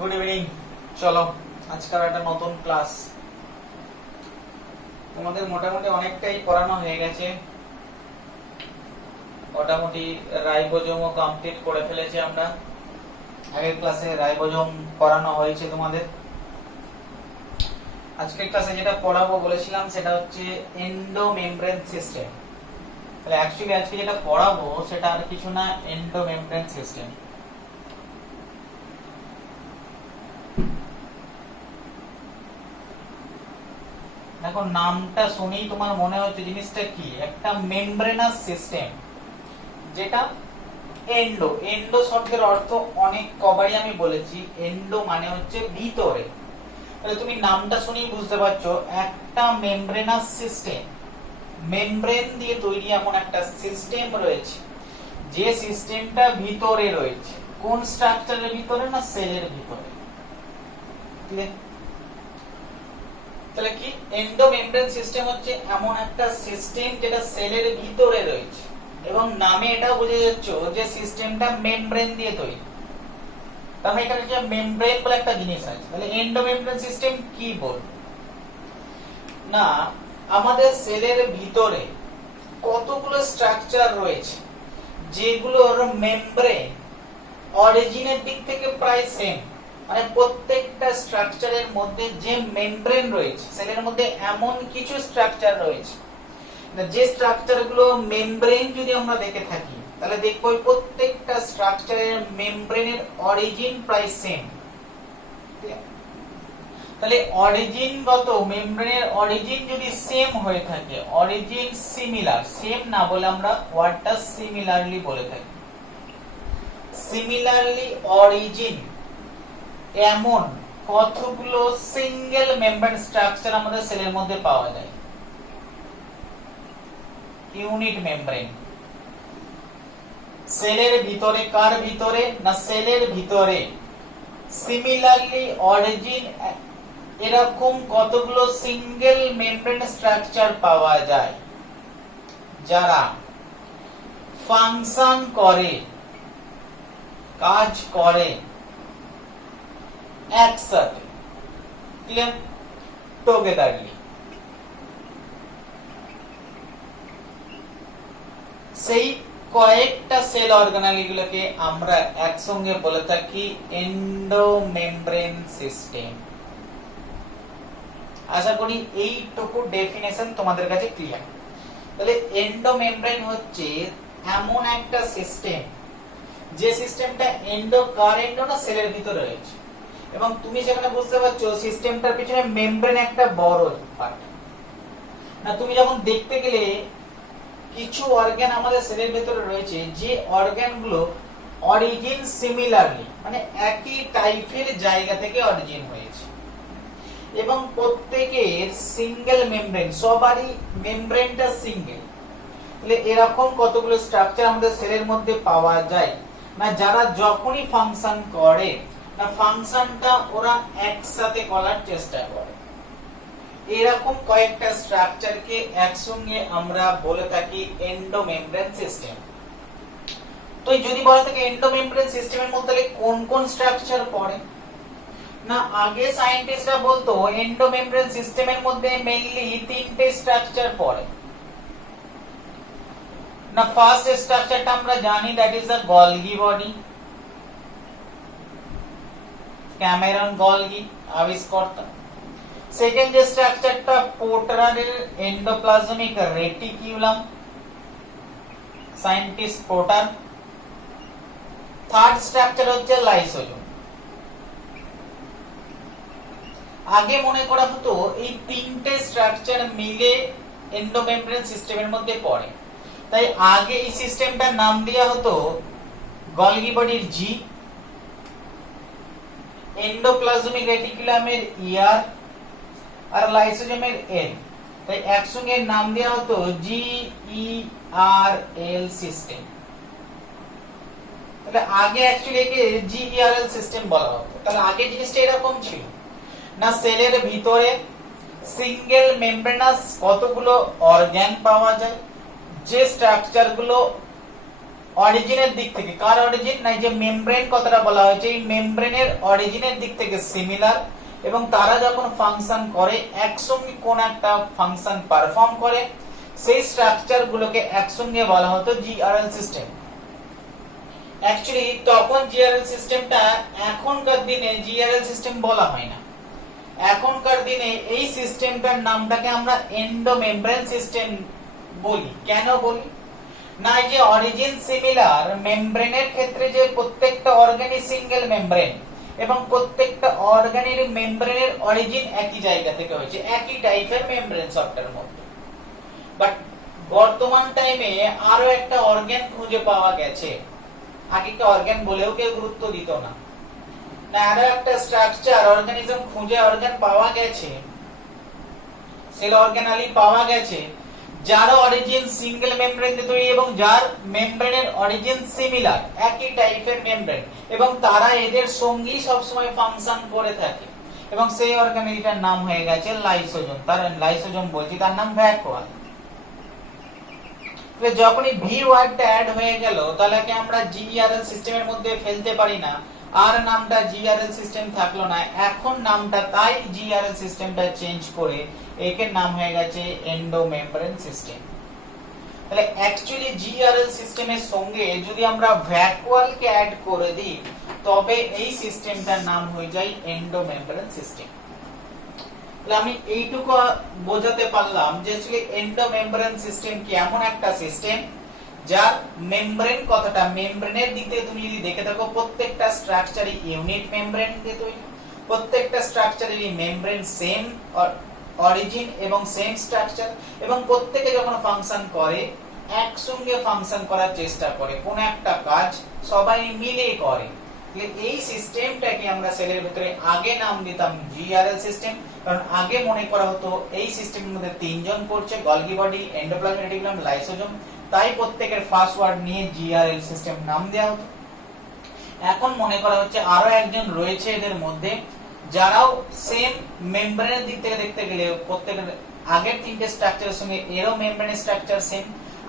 Good evening. চলো আজকাল একটা নতুন ক্লাস। তোমাদের মোটামুটি অনেকটাই পড়ানো হয়ে গেছে, মোটামুটি রাইবোজোমও কমপ্লিট করে ফেলেছি আমরা। আগের ক্লাসে রাইবোজোম পড়ানো হয়েছে তোমাদের। আজকের ক্লাসে যেটা পড়াবো বলেছিলাম সেটা হচ্ছে এন্ডোমেমব্রেন সিস্টেম। তাহলে অ্যাকচুয়ালি আজকে যেটা পড়াবো সেটা আর কিছু না, এন্ডোমেমব্রেন সিস্টেম। দেখো নামটা শুনেই তোমার মনে হচ্ছে জিনিসটা কি, একটা মেমব্রেনাস সিস্টেম, যেটা এন্ডো। এন্ডো শব্দের অর্থ অনেক কবারই আমি বলেছি, এন্ডো মানে হচ্ছে ভিতরে। তাহলে তুমি নামটা শুনেই বুঝতে পারছো একটা মেমব্রেনাস সিস্টেম, মেমব্রেন দিয়ে তৈরি এমন একটা সিস্টেম রয়েছে যে সিস্টেমটা ভিতরে রয়েছে। কোন স্ট্রাকচারের ভিতরে? না, সেলের ভিতরে। তাহলে কি এন্ডোমেমব্রেন সিস্টেম হচ্ছে এমন একটা সিস্টেম যেটা সেলের ভিতরে রয়েছে, এবং নামে এটাও বোঝা যাচ্ছে যে সিস্টেমটা মেমব্রেন দিয়ে তৈরি। তার মানে এখানে যে মেমব্রেন বলে একটা জিনিস আছে। তাহলে এন্ডোমেমব্রেন সিস্টেম কি বলবো না, আমাদের সেলের ভিতরে কতগুলো স্ট্রাকচার রয়েছে যেগুলোর মেমব্রেন অরিজিনের দিক থেকে প্রায় সেম। মানে প্রত্যেকটা স্ট্রাকচারের মধ্যে যে মেমব্রেন রয়েছে, সেলের মধ্যে এমন কিছু স্ট্রাকচার রয়েছে যে স্ট্রাকচারগুলো মেমব্রেন যদি আমরা দেখে থাকি তাহলে দেখব প্রত্যেকটা স্ট্রাকচারের মেমব্রেনের অরিজিন প্রায় সেম। তাহলে অরিজিনগত মেমব্রেনের অরিজিন যদি সেম হয়ে থাকে, অরিজিন সিমিলার, সেম না বলে আমরা ওয়ার্ডটা সিমিলারলি বলে থাকি। সিমিলারলি অরিজিন এমন কতগুলো সিঙ্গেল মেমব্রেন স্ট্রাকচার আমাদের সেলের মধ্যে পাওয়া যায়? Unit membrane. সেলের ভিতরে, কার ভিতরে? না, সেলের ভিতরে সিমিলারলি অরিজিন এরকম কতগুলো সিঙ্গেল মেমব্রেন স্ট্রাকচার পাওয়া যায় যারা ফাংশন করে, কাজ করে একসাথে, ক্লিয়ার, টুগেদারলি। সেই কয়েকটা সেল অর্গানেলগুলোকে আমরা একসঙ্গে বলে থাকি এন্ডোমেমব্রেন সিস্টেম। আশা করি এইটুকু ডেফিনেশন তোমাদের কাছে ক্লিয়ার। তাহলে এন্ডোমেমব্রেন হচ্ছে এমন একটা সিস্টেম যে সিস্টেমটা এন্ডো, কার এন্ডো? না, সেলের ভিতরে রয়েছে। এবং তুমি সেখানে বুঝতে পারছো সিস্টেমটার পিছনে মেমব্রেন একটা বড় পার্ট। না, তুমি যখন দেখতে গেলে কিছু অর্গান আমাদের সেলের ভিতরে রয়েছে যে অর্গানগুলো অরিজিন সিমিলারলি, মানে একই টাইপের জায়গা থেকে অরিজিন হয়েছে, এবং প্রত্যেকের সিঙ্গেল মেমব্রেন, সবারই মেমব্রেনটা সিঙ্গেল। তাহলে এরকম কতগুলো স্ট্রাকচার আমাদের সেলের মধ্যে পাওয়া যায় না, যারা যখনই ফাংশন করে না ফাংশনটা ওরা একসাথে করার চেষ্টা করে। এরকম কয়েকটা স্ট্রাকচারকে একসঙ্গে আমরা বলে থাকি এন্ডোমেমব্রেন সিস্টেম। তো যদি বলা থাকে এন্ডোমেমব্রেন সিস্টেমের মধ্যে কোন কোন স্ট্রাকচার পড়ে, না আগে সায়েন্টিস্টরা বলতো এন্ডোমেমব্রেন সিস্টেমের মধ্যে মেইনলি তিনটে স্ট্রাকচার পড়ে। না, ফার্স্ট স্ট্রাকচারটা আমরা জানি, that is the Golgi body. Camillo Golgi আবিষ্কর্তা। সেকেন্ড যে স্ট্রাকচারটা পোর্টারের endoplasmic reticulum, scientist Porter. Third structure হচ্ছে লাইসোজোম। আগে মনে করা হতো এই তিনটে স্ট্রাকচার মিলে এন্ডোমেমব্রেন সিস্টেমের মধ্যে পড়ে, তাই আগে এই সিস্টেমটার নাম দেওয়া হতো গলগি বডির জি, এন্ডোপ্লাজমিক রেটিকুলামের ইয়ার, আর লাইসোজোমের এল। তাই একসঙ্গে নাম দেওয়া হতো জিইআরএল সিস্টেম। তাহলে আগে অ্যাকচুয়ালি একে জিইআরএল সিস্টেম বলা হতো। তাহলে আগে জিনিসটা এরকম ছিল না, সেলের ভিতরে সিঙ্গেল মেমব্রেনাস কতগুলো অর্গান পাওয়া যায় যে স্ট্রাকচারগুলো অরিজিনের দিক থেকে, কার অরিজিন না যে মেমব্রেন কথাটা বলা হয়েছে, এই মেমব্রেনের অরিজিনের দিক থেকে সিমিলার এবং তারা যখন ফাংশন করে একসঙ্গে কোন একটা ফাংশন পারফর্ম করে সেই স্ট্রাকচার গুলোকে একসঙ্গে বলা হতো জিআরএল সিস্টেম। অ্যাকচুয়ালি তখন জিআরএল সিস্টেমটা, এখনকার দিনে জিআরএল সিস্টেম বলা হয় না, এখনকার দিনে এই সিস্টেমটার নামটাকে আমরা এন্ডো মেমব্রেন সিস্টেম বলি। কেন বলি না, যে অরিজিন সিমিলার মেমব্রেনের ক্ষেত্রে যে প্রত্যেকটা অর্গানই সিঙ্গেল মেমব্রেন এবং প্রত্যেকটা অর্গানের মেমব্রেনের অরিজিন একই জায়গা থেকে হয়েছে, একই টাইপের মেমব্রেন সফটওয়্যারের মধ্যে। বাট বর্তমান টাইমে আরো একটা অর্গান খুঁজে পাওয়া গেছে, আগেকার অর্গান বলেও কেউ গুরুত্ব দিত না, আরো একটা স্ট্রাকচার অর্গানিজম খুঁজে অর্গান পাওয়া গেছে, সেল অর্গানালি পাওয়া গেছে, যার অরিজিন সিঙ্গেল মেমব্রেন দিয়ে তৈরি এবং যার মেমব্রেনের অরিজিন সিমিলার, একই টাইপের মেমব্রেন, এবং তারা এদের সঙ্গেই সবসময় ফাংশন করে থাকে, এবং সেই অর্গানেলটার নাম হয়ে গেছে লাইসোজোম। তার লাইসোজোম বলছি, তার নাম ভ্যাকুয়াল। যখনই ভি ওয়ার্ডটা অ্যাড হয়ে গেল, তাহলে কি আমরা জিআরএল সিস্টেমের মধ্যে ফেলতে পারি না, আর নামটা জিআরএল সিস্টেম থাকলো না, এখন নামটা তাই জিআরএল সিস্টেমটা চেঞ্জ করে এর নাম হয়ে গেছে এন্ডো মেমব্রেন সিস্টেম। তাহলে অ্যাকচুয়ালি জিআরএল সিস্টেমের সঙ্গে যদি আমরা ভ্যাকুয়াল কে অ্যাড করে দিই, তবে এই সিস্টেমটার নাম হয়ে যায় এন্ডো মেমব্রেন সিস্টেম। তাহলে আমি এইটুকু বোঝাতে পারলাম যে আসলে এন্ডো মেমব্রেন সিস্টেম কি এমন একটা সিস্টেম যার মেমব্রেন কথাটা, মেমব্রেনের দিক থেকে তুমি যদি দেখে থাকো, প্রত্যেকটা স্ট্রাকচারই ইউনিট মেমব্রেন দিয়ে তৈরি, প্রত্যেকটা স্ট্রাকচারেরই মেমব্রেন সেম অরিজিন এবং সেম স্ট্রাকচার, এবং প্রত্যেকে যখন ফাংশন করে একসঙ্গে ফাংশন করার চেষ্টা করে, কোন একটা কাজ সবাই মিলে করে। এই সিস্টেমটাকে আমরা সেলের ভিতরে আগে নাম দিতাম জিআরএল সিস্টেম, কারণ আগে মনে করা হতো এই সিস্টেমের মধ্যে তিনজন করছে, Golgi body, endoplasmic reticulum, lysosome, তাই প্রত্যেকের ফার্স্ট ওয়ার্ড নিয়ে জিআরএল সিস্টেম নাম দেওয়া হতো। এখন মনে করা হচ্ছে আরো একজন রয়েছে এদের মধ্যে, যারাও সেম মেমব্রেনের দিক থেকে দেখতে গেলে প্রত্যেকের আগের তিনটে স্ট্রাকচারের সঙ্গে এরও মেমব্রেনের স্ট্রাকচার সেম,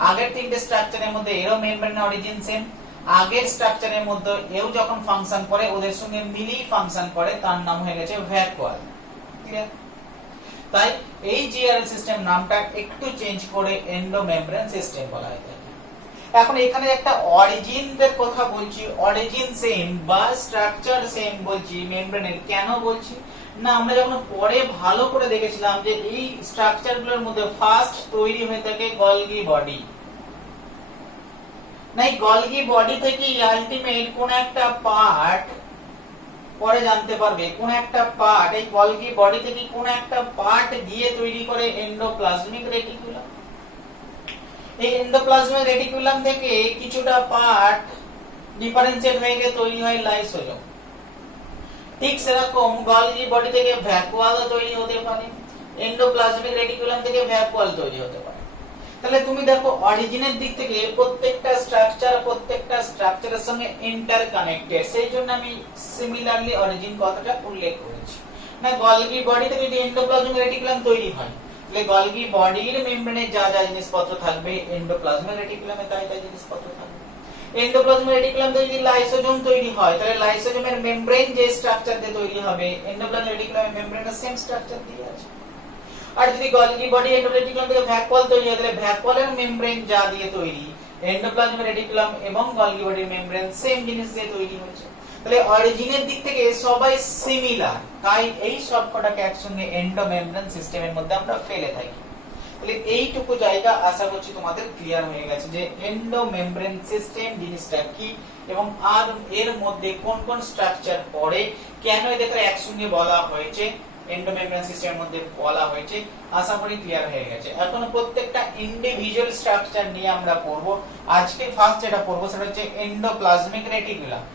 আগের তিনটে স্ট্রাকচারের মধ্যে এরও মেমব্রেনের অরিজিন সেম, আগের স্ট্রাকচারের মধ্যে এও যখন ফাংশন করে ওদের সঙ্গে মিলিয়ে ফাংশন করে, তার নাম হয়ে গেছে ভ্যাকুয়াল। ক্লিয়ার? তাই এই জিআরএল সিস্টেম নামটা একটু চেঞ্জ করে এন্ডো মেমব্রেন সিস্টেম বলা হয়। এখন এখানে একটা অরিজিনদের কথা বলছি, অরিজিন সেম বা স্ট্রাকচার সেম বলছি মেমব্রেনের, কেন বলছি না, আমরা যখন পরে ভালো করে দেখেছিলাম যে এই স্ট্রাকচারগুলোর মধ্যে ফার্স্ট তৈরি হয়ে থাকে গলগি বডি, নাই গলগি বডি থেকে আলটিমেট কোন একটা পার্ট, পরে জানতে পারবে কোন একটা পার্ট, এই গলগি বডি থেকে কোন একটা পার্ট গিয়ে তৈরি করে এন্ডোপ্লাজমিক রেটিকুলাম, এই এন্ডোপ্লাজমিক রেটিকুলাম থেকে কিছুটা পার্ট ডিফারেন্সিয়েট হয়ে গিয়ে তৈরি হয় লাইসোজোম। ঠিক সেরকম গলগি বডি থেকে ভ্যাকুয়ালও তৈরি হতে পারে, এন্ডোপ্লাজমিক রেটিকুলাম থেকে ভ্যাকুয়াল তৈরি হতে পারে। তাহলে তুমি দেখো অরিজিনের দিক থেকে প্রত্যেকটা স্ট্রাকচারের সঙ্গে ইন্টারকানেক্টেড, সেই জন্য আমি সিমিলারলি অরিজিন কথাটা উল্লেখ করেছি। না গলগি বডি থেকে যদি এন্ডোপ্লাজমিক রেটিকুলাম তৈরি হয়, তাহলে গলগি বডির মেমব্রেনে যা যা জিনিসপত্র থাকবে এন্ডোপ্লাজমিক রেটিকুলামে তাই তাই জিনিসপত্র থাকবে। এন্ডোপ্লাজমিক রেটিকুলাম থেকে যদি লাইসোজোম তৈরি হয়, তাহলে লাইসোজোমের মেমব্রেন যে স্ট্রাকচার দিয়ে তৈরি হবে, এন্ডোপ্লাজমিক রেটিকুলামের মেমব্রেনের সেম স্ট্রাকচার দিয়ে আছে। আর যদি গলগি বডি এন্ডোপ্লাজমিক থেকে ভ্যাকুয়াল তৈরি হয়, তাহলে ভ্যাকুয়ালের মেমব্রেন যা দিয়ে তৈরি, এন্ডোপ্লাজমিক রেটিকুলাম এবং গলগি বডির মেমব্রেন সেম জিনিস দিয়ে তৈরি হয়েছে। তাহলে অরিজিনের দিক থেকে সবাই সিমিলার, তাই এই সবকটাকে একসঙ্গে এন্ডো মেমব্রেন সিস্টেমের মধ্যে আমরা ফেলে থাকি। তাহলে এইটুকু জায়গা আশা করছি তোমাদের ক্লিয়ার হয়ে গেছে যে এন্ডো মেমব্রেন সিস্টেম জিনিসটা কি এবং আর এর মধ্যে কোন কোন স্ট্রাকচার পড়ে, কেন এদেরকে একসঙ্গে বলা হয়েছে, এন্ডো মেমব্রেন সিস্টেমের মধ্যে বলা হয়েছে। আশা করি ক্লিয়ার হয়ে গেছে। এখন প্রত্যেকটা ইন্ডিভিজুয়াল স্ট্রাকচার নিয়ে আমরা পড়ব। আজকে ফার্স্ট যেটা পড়ব সেটা হচ্ছে এন্ডোপ্লাজমিক রেটিকুলাম।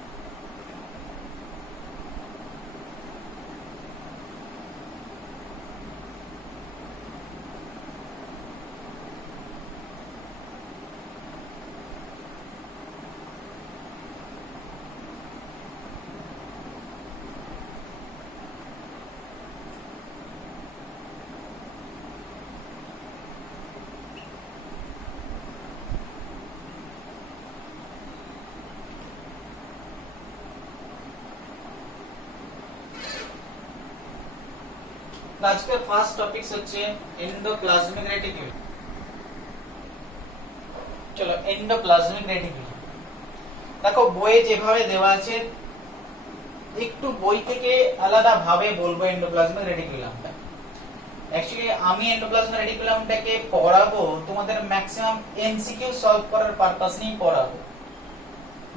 আজকের ফার্স্ট টপিক হচ্ছে এন্ডোপ্লাজমিক রেটিকুলাম। চলো এন্ডোপ্লাজমিক রেটিকুলাম দেখো বইয়ে যেভাবে দেওয়া আছে একটু বই থেকে আলাদা ভাবে বলবো এন্ডোপ্লাজমিক রেটিকুলামটা। অ্যাকচুয়ালি আমি এন্ডোপ্লাজমিক রেটিকুলামটাকে পড়াবো তোমাদের ম্যাক্সিমাম এমসিকিউ সলভ করার পারপাস নিয়ে পড়াবো,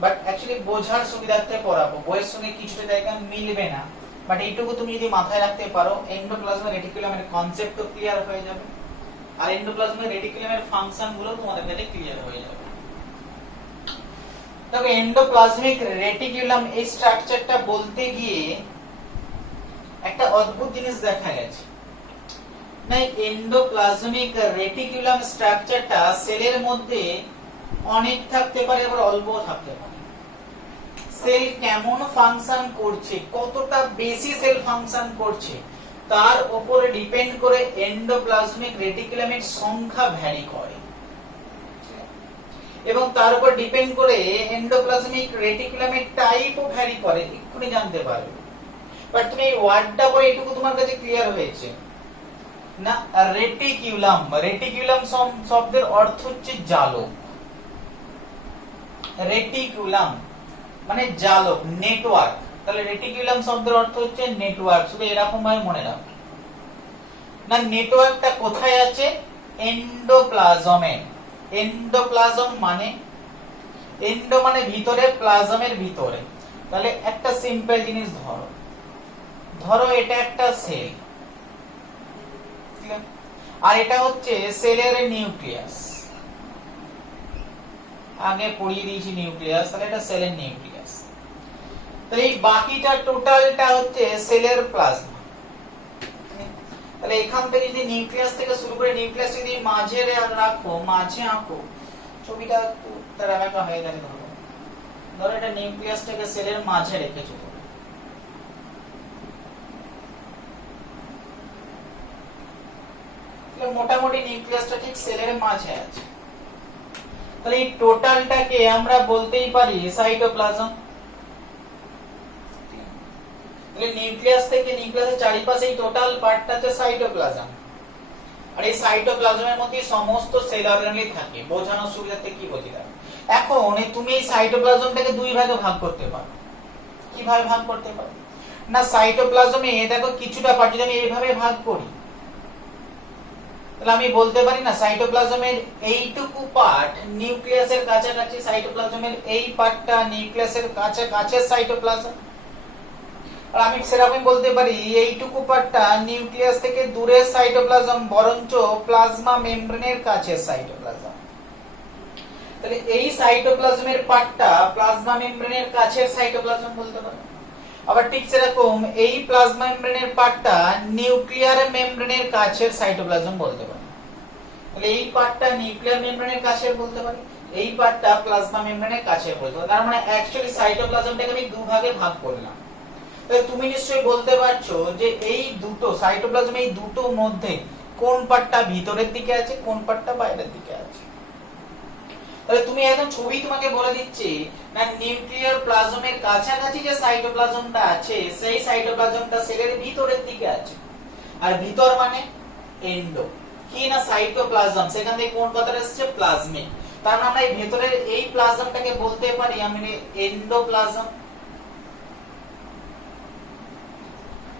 বাট অ্যাকচুয়ালি বোঝার সুবিধার্থে পড়াবো। বইয়ের সঙ্গে কিছুটা জায়গা মিলবে না, বাট এইটুকু তুমি যদি মাথায় রাখতে পারো এন্ডোপ্লাজমিক রেটিকুলামের কনসেপ্টও ক্লিয়ার হয়ে যাবে, আর এন্ডোপ্লাজমিক রেটিকুলামের ফাংশন গুলো তোমাদের কাছে ক্লিয়ার হয়ে যাবে। তবে এন্ডোপ্লাজমিক রেটিকুলাম এই স্ট্রাকচারটা বলতে গিয়ে একটা অদ্ভুত জিনিস দেখা গেছে না, এন্ডোপ্লাজমিক রেটিকুলাম স্ট্রাকচারটা সেলের মধ্যে অনেক থাকতে পারে আবার অল্প থাকতে পারে। সেল কেমন ফাংশন করছে, কতটা বেশি সেল ফাংশন করছে তার উপরে ডিপেন্ড করে এন্ডোপ্লাজমিক রেটিকুলামের সংখ্যা ভ্যারি করে, এবং তার উপর ডিপেন্ড করে এন্ডোপ্লাজমিক রেটিকুলামের টাইপও ভ্যারি করে। এক্ষুনি জানতে পারবে, বাট তুমি এই ওয়ার্ডটা পড়ে এটুকু তোমার কাছে ক্লিয়ার হয়েছে না, রেটিকুলাম। রেটিকুলাম শব্দের অর্থ হচ্ছে জালক। রেটিকুলাম মানে জালক, নেটওয়ার্ক। তাহলে রেটিকুলাম শব্দের অর্থ হচ্ছে নেটওয়ার্ক। শুধু এরকম ভাবে মনে রাখো না, নেটওয়ার্কটা কোথায় আছে? এন্ডোপ্লাজমে। এন্ডোপ্লাজম মানে এন্ডো মানে ভিতরে, প্লাজমের ভিতরে। তাহলে একটা সিম্পল জিনিস ধরো এটা একটা সেল, আর এটা হচ্ছে সেলের নিউক্লিয়াস। আগে পড়িয়ে দিয়েছি নিউক্লিয়াস, তাহলে এটা সেলের নিউক্লিয়াস। তাহলে এই বাকিটা টোটালটা হচ্ছে সেলের প্লাজমা। তাহলে এখান থেকে যদি নিউক্লিয়াস থেকে শুরু করে নিউক্লিয়াস যদি মাঝে রাখো, মাঝে আঁকো, ছবিটা একটু তারাকা হয়ে গেছে। ধরো এটা নিউক্লিয়াসটাকে সেলের মাঝে রেখেছো, মোটামুটি নিউক্লিয়াসটা ঠিক সেলের মাঝে আছে। তাহলে এই টোটালটাকে আমরা বলতেই পারি সাইটোপ্লাজম। তাহলে নিউক্লিয়াস থেকে নিউক্লিয়াসের চারিপাশে এই টোটাল পার্টটা হচ্ছে সাইটোপ্লাজম, আর এই সাইটোপ্লাজমের মধ্যে সমস্ত সেল অর্গানেল থাকে। বোঝানোর সুবিধার্থে কি বলছি দেখো, এখন তুমি এই সাইটোপ্লাজমটাকে দুই ভাগে ভাগ করতে পারো। কিভাবে ভাগ করতে পারো না, সাইটোপ্লাজমে দেখো কিছুটা পার্ট যদি আমি এইভাবে ভাগ করি, তাহলে আমি বলতে পারি না সাইটোপ্লাজমের এইটুকু পার্ট নিউক্লিয়াসের কাছাকাছি, সাইটোপ্লাজমের এই পার্টটা নিউক্লিয়াসের কাছে সাইটোপ্লাজম। আর আমি সেরকম বলতে পারি এইটুকু পার্টটা নিউক্লিয়াস থেকে দূরে সাইটোপ্লাজম, বরঞ্চ প্লাজমা মেমব্রেনের কাছে সাইটোপ্লাজম। তাহলে এই সাইটোপ্লাজমের পার্টটা প্লাজমা মেমব্রেনের কাছে সাইটোপ্লাজম বলতে পারি। আবার ঠিক সেরকম এই প্লাজমা মেমব্রেনের পার্টটা নিউক্লিয়ার মেমব্রেনের কাছে সাইটোপ্লাজম বলতে পারি। তাহলে এই পার্টটা নিউক্লিয়ার মেমব্রেনের কাছে বলতে পারি, এই পার্টটা প্লাজমা মেমব্রেনের কাছে বলতে পারি। তার মানে অ্যাকচুয়ালি সাইটোপ্লাজমটাকে আমি দুভাগে ভাগ করলাম। তাহলে তুমি নিশ্চয়ই বলতে পারছো যে এই দুটো সাইটোপ্লাজম, এই দুটোর মধ্যে কোন পার্টটা ভিতরের দিকে আছে, কোন পার্টটা বাইরের দিকে আছে। তাহলে তুমি এখন ছবি তোমাকে বলে দিচ্ছি না, নিউক্লিয়ার প্লাজমের কাছাকাছি যে সাইটোপ্লাজমটা আছে সেই সাইটোপ্লাজমটা সেলের ভিতরের দিকে আছে। আর ভিতর মানে এন্ডো, কি না সাইটোপ্লাজম, সেখান থেকে কোন কথাটা এসেছে? প্লাজমিক। তার মানে আমরা এই ভিতরের এই প্লাজমটাকে বলতে পারি আমি এন্ডোপ্লাজম।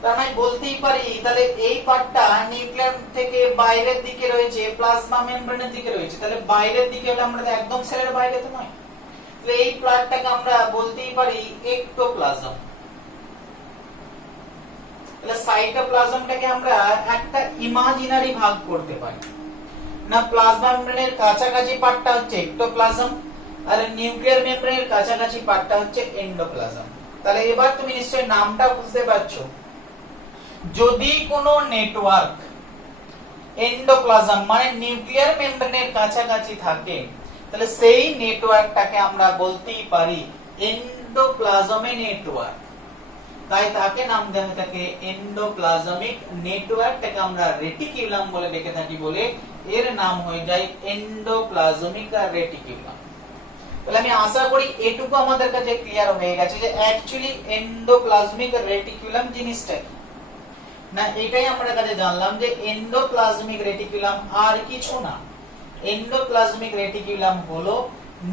তার মানে বলতেই পারি তাহলে এই পার্টটা নিউক্লিয়ার থেকে বাইরের দিকে রয়েছে, প্লাজমা মেমব্রেনের দিকে রয়েছে। তাহলে বাইরের দিকে হলে আমরা একদম সেলের বাইরে তো নয়, তাহলে এই পার্টটাকে আমরা বলতেই পারি এক্টোপ্লাজম। তাহলে সাইটোপ্লাজমটাকে আমরা একটা ইমাজিনারি ভাগ করতে পারি না, প্লাজমা মেমব্রেনের কাছাকাছি পার্টটা হচ্ছে এক্টোপ্লাজম, আর নিউক্লিয়ার মেমব্রেনের কাছাকাছি পার্টটা হচ্ছে এন্ডোপ্লাজম। তাহলে এবার তুমি নিশ্চয়ই নামটা বুঝতে পারছো। যদি কোনো নেটওয়ার্ক এন্ডোপ্লাজম মানে নিউক্লিয়ার মেমব্রেনের কাছাকাছি থাকে, তাহলে সেই নেটওয়ার্কটাকে আমরা বলতেই পারি এন্ডোপ্লাজমে নেটওয়ার্ক। তাই তাকে নাম দেওয়া হয়ে থাকে এন্ডোপ্লাজমিক নেটওয়ার্কটাকে আমরা রেটিকুলাম বলে ডেকে থাকি, বলে এর নাম হয়ে যায় এন্ডোপ্লাজমিক রেটিকুলাম। তাহলে আমি আশা করি এটুকু আমাদের কাছে ক্লিয়ার হয়ে গেছে যে অ্যাকচুয়ালি এন্ডোপ্লাজমিক রেটিকুলাম জিনিসটা কি। না এটাই আমরা কাছে জানলাম যে এন্ডোপ্লাজমিক রেটিকুলাম আর কিছু না, এন্ডোপ্লাজমিক রেটিকুলাম হলো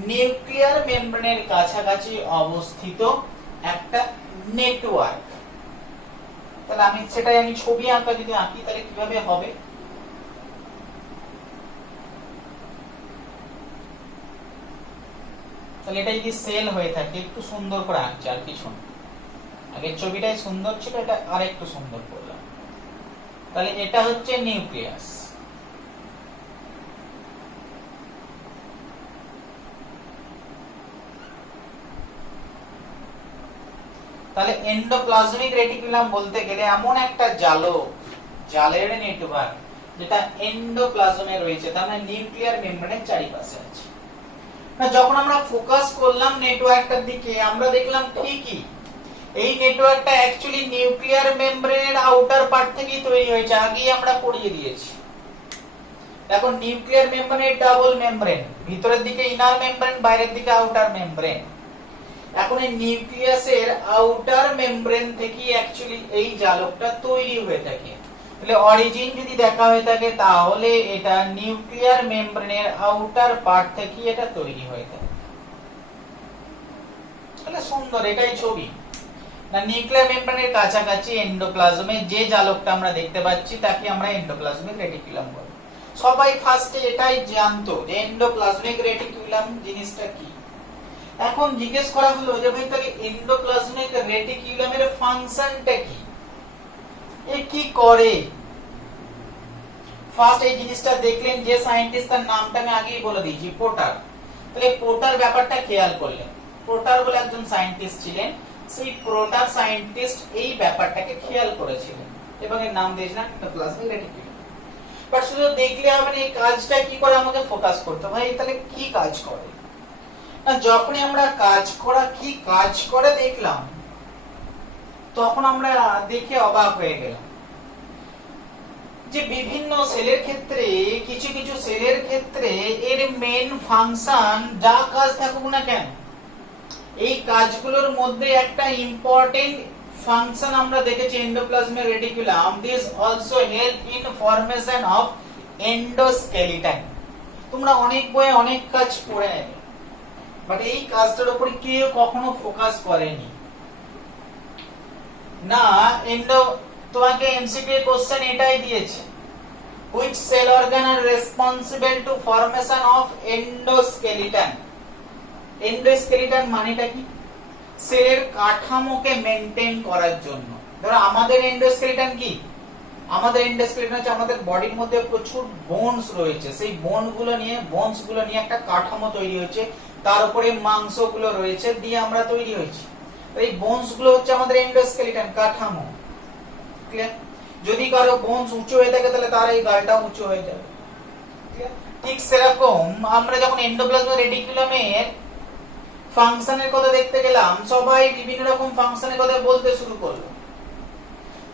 নিউক্লিয়ার মেমব্রেনের কাছাকাছি অবস্থিত একটা নেটওয়ার্ক। তাহলে সেটাই আমি ছবি আঁকা যদি আঁকি তাহলে কিভাবে হবে? তাহলে এটা যদি সেল হয়ে থাকে, একটু সুন্দর করে আঁকছি, আর কিছু না, আগের ছবিটাই সুন্দর ছিল, এটা আরেকটু সুন্দর করলাম। তাহলে এটা হচ্ছে নিউক্লিয়াস, তাহলে এন্ডোপ্লাজমিক রেটিকুলাম বলতে গেলে এমন একটা জালের নেটওয়ার্ক যেটা এন্ডোপ্লাজমে রয়েছে, তার মানে নিউক্লিয়ার মেমব্রেনের চারিপাশে আছে। না যখন আমরা ফোকাস করলাম নেটওয়ার্কটার দিকে, আমরা দেখলাম ঠিকই এই নেটওয়ার্কটা অ্যাকচুয়ালি নিউক্লিয়ার মেমব্রেনের আউটার পার্ট থেকেই তৈরি হয়েছে, আগেই আমরা পড়িয়ে দিয়েছি। এখন নিউক্লিয়ার মেমব্রেনের ডাবল মেমব্রেন, ভিতরের দিকে ইনার মেমব্রেন, বাইরের দিকে আউটার মেমব্রেন। এখন এই নিউক্লিয়াসের আউটার মেমব্রেন থেকে অ্যাকচুয়ালি এই জালকটা তৈরি হয়ে থাকে। তাহলে অরিজিন যদি দেখা হয়ে থাকে তাহলে এটা নিউক্লিয়ার মেমব্রেনের আউটার পার্ট থেকে এটা তৈরি হয়ে থাকে। তাহলে সুন্দর, এটাই ছবি। না নিউক্লিয়ার মেমব্রেনের কাছাকাছি এন্ডোপ্লাজমে যে জালকটা আমরা দেখতে পাচ্ছি তাকে আমরা এন্ডোপ্লাজমিক রেটিকুলাম বলি। সবাই ফার্স্টে এটাই জানতো যে এন্ডোপ্লাজমিক রেটিকুলাম জিনিসটা কি। এখন জিজ্ঞেস করা হলো যে ভাই তাহলে এন্ডোপ্লাজমিক রেটিকুলামের ফাংশনটা কি, এ কি করে? ফার্স্ট এই জিনিসটা দেখলেন যে সায়েন্টিস্ট, তার নামটা আমি আগেই বলে দিয়েছি, পোর্টার। তাহলে পোর্টার ব্যাপারটা খেয়াল করলেন, পোর্টার বলে একজন সায়েন্টিস্ট ছিলেন, সেই পোর্টার সায়েন্টিস্ট এই ব্যাপারটাকে খেয়াল করেছিলেন এবং এর নাম দিয়েছিলেন এন্ডোপ্লাজমিক রেটিকুলাম। বাট শুধু দেখলে হবে না, এই কাজটা কি করে আমাকে ফোকাস করতে হয়, তাহলে কি কাজ করে? না যখনই আমরা কি কাজ করে দেখলাম, তখন আমরা দেখে অবাক হয়ে গেলাম যে বিভিন্ন সেলের ক্ষেত্রে, কিছু কিছু সেলের ক্ষেত্রে এর মেইন ফাংশন যা কাজ থাকুক না কেন, এই কাজগুলোর মধ্যে একটা ইম্পর্টেন্ট ফাংশন আমরা দেখেছি endoplasmic reticulum, this also help in formation of endoskeleton. তোমরা অনেক বইয়ে অনেক কাজ পড়ে নেবে, বাট এই কাজটার উপর কেউ কখনো ফোকাস করেনি না। তোমাকে এমসিকিউ কোশ্চেন এটাই দিয়েছে, which cell organ are responsible to formation of endoskeleton? এন্ডোস্কেলিটন মানেটা কি? সেলের কাঠামোকে মেইনটেইন করার জন্য। ধরো আমাদের এন্ডোস্কেলিটন কি? আমাদের এন্ডোস্কেলিটন হচ্ছে আমাদের বডির মধ্যে প্রচুর বোনস রয়েছে, সেই বোনস গুলো নিয়ে একটা কাঠামো তৈরি হয়েছে, তার উপরে মাংসগুলো রয়েছে, দিয়ে আমরা তৈরি হয়েছি। এই বোনস গুলো হচ্ছে আমাদের এন্ডোস্কেলিটন কাঠামো। ক্লিয়ার? যদি কারো বোনস উঁচু হয়ে থাকে তাহলে তার এই গালটা উঁচু হয়ে যাবে। ঠিক সেরকম আমরা যখন এন্ডোপ্লাজমিক রেটিকুলামের ফাংশনের কথা দেখতে গেলাম, সবাই বিভিন্ন রকম ফাংশনের কথা বলতে শুরু করলো।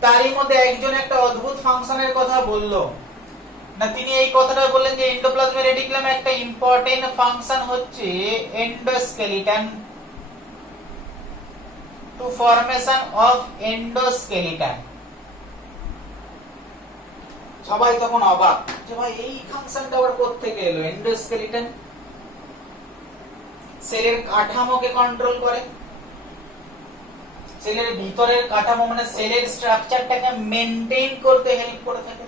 তারই মধ্যে একজন একটা অদ্ভুত ফাংশনের কথা বললো না, তিনি এই কথাটা বললেন যে এন্ডোপ্লাজমিক রেটিকুলামের একটা ইম্পর্টেন্ট ফাংশন হচ্ছে এন্ডোস্কেলিটন, টু ফরমেশন অফ এন্ডোস্কেলিটন। সবাই তখন অবাক যে ভাই এই ফাংশনটা আবার কোথা থেকে এলো? এন্ডোস্কেলিটন সেলের কাঠামোকে কন্ট্রোল করে, সেলের ভিতরের কাঠামো মানে সেলের স্ট্রাকচারটাকে মেইনটেইন করতে হেল্প করে থাকে।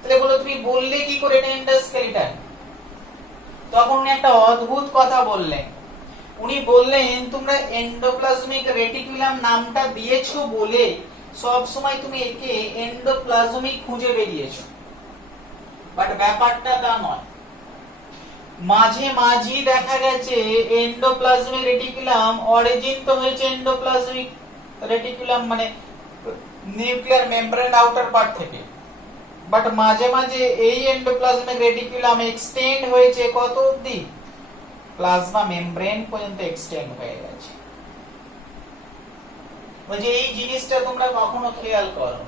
তাহলে বলো তুমি বললে কি করে এটা এন্ডোস্কেলিটন? তখন উনি একটা অদ্ভুত কথা বললেন। উনি বললেন তোমরা এন্ডোপ্লাজমিক রেটিকুলাম নামটা দিয়েছো বলে সব সময় তুমি একে এন্ডোপ্লাজমিক খুঁজে বেরিয়েছো, বাট ব্যাপারটা তা নয়। মাঝে মাঝে দেখা গেছে এন্ডোপ্লাজমিক রেটিকুলাম অরিজিন তো হয়েছে এন্ডোপ্লাজমিক রেটিকুলাম মানে নিউক্লিয়ার মেমব্রেন আউটার পার্ট থেকে, বাট মাঝে মাঝে এই এন্ডোপ্লাজমিক রেটিকুলাম এক্সটেন্ড হয়েছে কত অবধি? প্লাজমা মেমব্রেন পর্যন্ত এক্সটেন্ড হয়ে গেছে। বলছে এই জিনিসটা তোমরা কখনো খেয়াল করো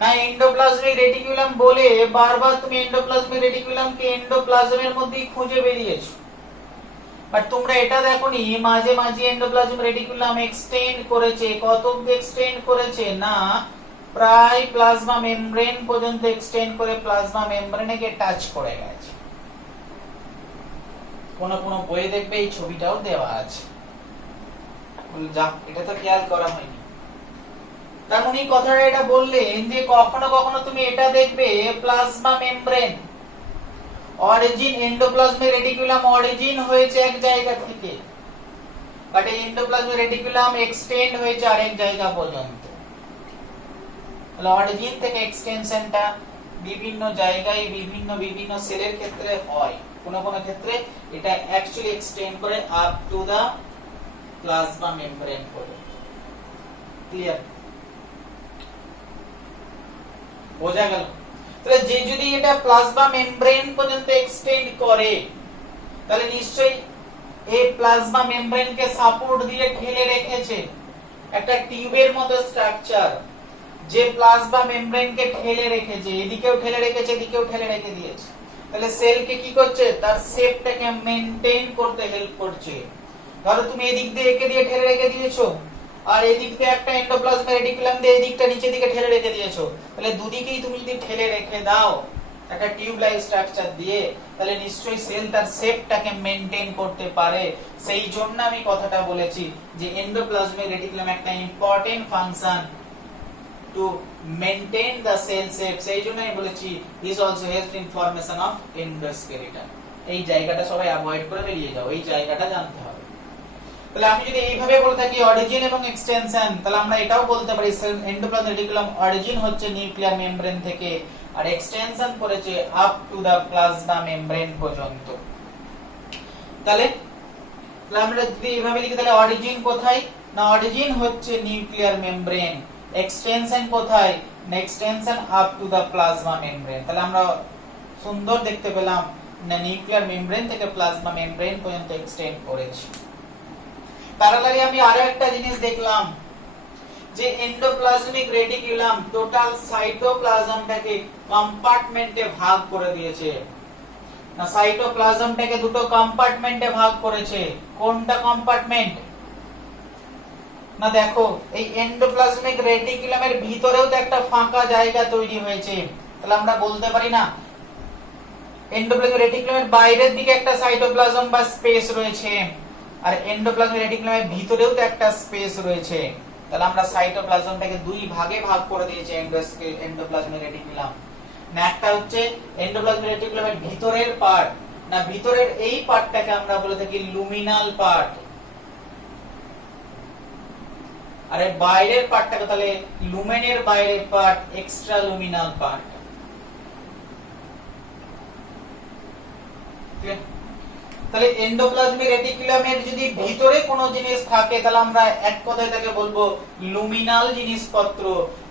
না, এন্ডোপ্লাজমিক রেটিকুলাম বলে বারবার তুমি এন্ডোপ্লাজমিক রেটিকুলামকে এন্ডোপ্লাজমের মধ্যেই খুঁজে বেরিয়েছো, বাট তোমরা এটা দেখোনি মাঝে মাঝে এন্ডোপ্লাজমিক রেটিকুলাম এক্সটেন্ড করেছে, কত অবধি এক্সটেন্ড করেছে না প্রায় প্লাজমা মেমব্রেন পর্যন্ত এক্সটেন্ড করে প্লাজমা মেমব্রেনে গিয়ে টাচ করে গেছে। কোন কোন বইয়ে দেখবে এই ছবিটাও দেওয়া আছে। যা, এটা তো খেয়াল করা হয়নি। তার মানে কথাটা এটা বললেন যে কখনো কখনো তুমি এটা দেখবে plasma membrane origin endoplasmic reticulum origin হয়েছে এক জায়গা থেকে, বাট এই এন্ডোপ্লাজমিক রেটিকুলাম এক্সটেন্ড হয়েছে আরেক জায়গা পর্যন্ত। তাহলে অরিজিন থেকে এক্সটেনশনটা বিভিন্ন জায়গায় বিভিন্ন বিভিন্ন সেলের ক্ষেত্রে হয়, কোন কোন ক্ষেত্রে এটা অ্যাকচুয়ালি এক্সটেন্ড করে up to the plasma membrane পর্যন্ত। ক্লিয়ার? বোঝা গেল? তাহলে যে যদি এটা প্লাজমা মেমব্রেন পর্যন্ত এক্সটেন্ড করে তাহলে নিশ্চয়ই এই প্লাজমা মেমব্রেনকে সাপোর্ট দিয়ে ঠেলে রেখেছে একটা টিউবের মতো স্ট্রাকচার, যে প্লাজমা মেমব্রেনকে ঠেলে রেখেছে, এদিকেও ঠেলে রেখেছে এদিকেও ঠেলে রেখে দিয়েছে। তাহলে সেলকে কি করছে? তার শেপটাকে মেইনটেইন করতে হেল্প করছে। ধরো তুমি এদিক দিয়ে একে দিয়ে ঠেলে রেখে দিয়েছো আর এদিক দিয়ে একটা এন্ডোপ্লাজমিক রেটিকুলাম দিয়ে এদিকটা নিচের দিকে ঠেলে রেখে দিয়েছো, তাহলে দুদিকেই তুমি যদি ঠেলে রেখে দাও একটা টিউব লাইক স্ট্রাকচার দিয়ে, তাহলে নিশ্চয়ই সেল তার শেপটাকে মেইনটেইন করতে পারে। সেই জন্য আমি কথাটা বলেছি যে এন্ডোপ্লাজমিক রেটিকুলাম একটা important function to maintain the cell shape. সেই জন্য আমি বলেছি this also helps in formation of endoskeleton. এই জায়গাটা সবাই অ্যাভয়েড করে বেরিয়ে যাও, এই জায়গাটা জানতে হবে। তাহলে আমি যদি এইভাবে বলে থাকি অরিজিন এবং এক্সটেনশন, তাহলে আমরা এটাও বলতে পারি এন্ডোপ্লাজমিক রেটিকুলাম অরিজিন হচ্ছে নিউক্লিয়ার মেমব্রেন থেকে আর এক্সটেনশন করেছে up to the plasma membrane পর্যন্ত। তাহলে আমরা যদি এইভাবে লিখি তাহলে অরিজিন কোথায়? না, অরিজিন হচ্ছে নিউক্লিয়ার মেমব্রেন। এক্সটেনশন কোথায়? না, extension up to the plasma membrane. তাহলে আমরা সুন্দর দেখতে পেলাম না নিউক্লিয়ার মেমব্রেন থেকে প্লাজমা মেমব্রেন পর্যন্ত এক্সটেন্ড করেছে। প্যারালালি আমি আরো একটা জিনিস দেখলাম যে এন্ডোপ্লাজমিক রেটিকুলাম টোটাল সাইটোপ্লাজমটাকে কম্পার্টমেন্টে ভাগ করে দিয়েছে। না, সাইটোপ্লাজমটাকে দুটো কম্পার্টমেন্টে ভাগ করেছে। কোনটা কম্পার্টমেন্ট? না দেখো, এই এন্ডোপ্লাজমিক রেটিকুলামের ভিতরেও তো একটা ফাঁকা জায়গা তৈরি হয়েছে। তাহলে আমরা বলতে পারি না এন্ডোপ্লাজমিক রেটিকুলামের বাইরের দিকে একটা সাইটোপ্লাজম বা স্পেস রয়েছে আর এন্ডোপ্লাজমিক রেটিকুলামের ভিতরেও তো একটা স্পেস রয়েছে। তাহলে আমরা সাইটোপ্লাজমটাকে দুই ভাগে ভাগ করে দিয়েছি এন্ডোপ্লাজমিক রেটিকুলাম। না, একটা হচ্ছে এন্ডোপ্লাজমিক রেটিকুলামের ভিতরের পার্ট, না ভিতরের এই পার্টটাকে আমরা বলে থাকি লুমিনাল পার্ট, আর এই বাইরের পার্টটাকে তাহলে লুমেনের বাইরের পার্ট এক্সট্রা লুমিনাল পার্ট। তাহলে এন্ডোপ্লাজমিক রেটিকুলামের যদি ভিতরে কোনো জিনিস থাকে তাহলে আমরা এক কথায় তাকে বলবো লুমিনাল জিনিসপত্র,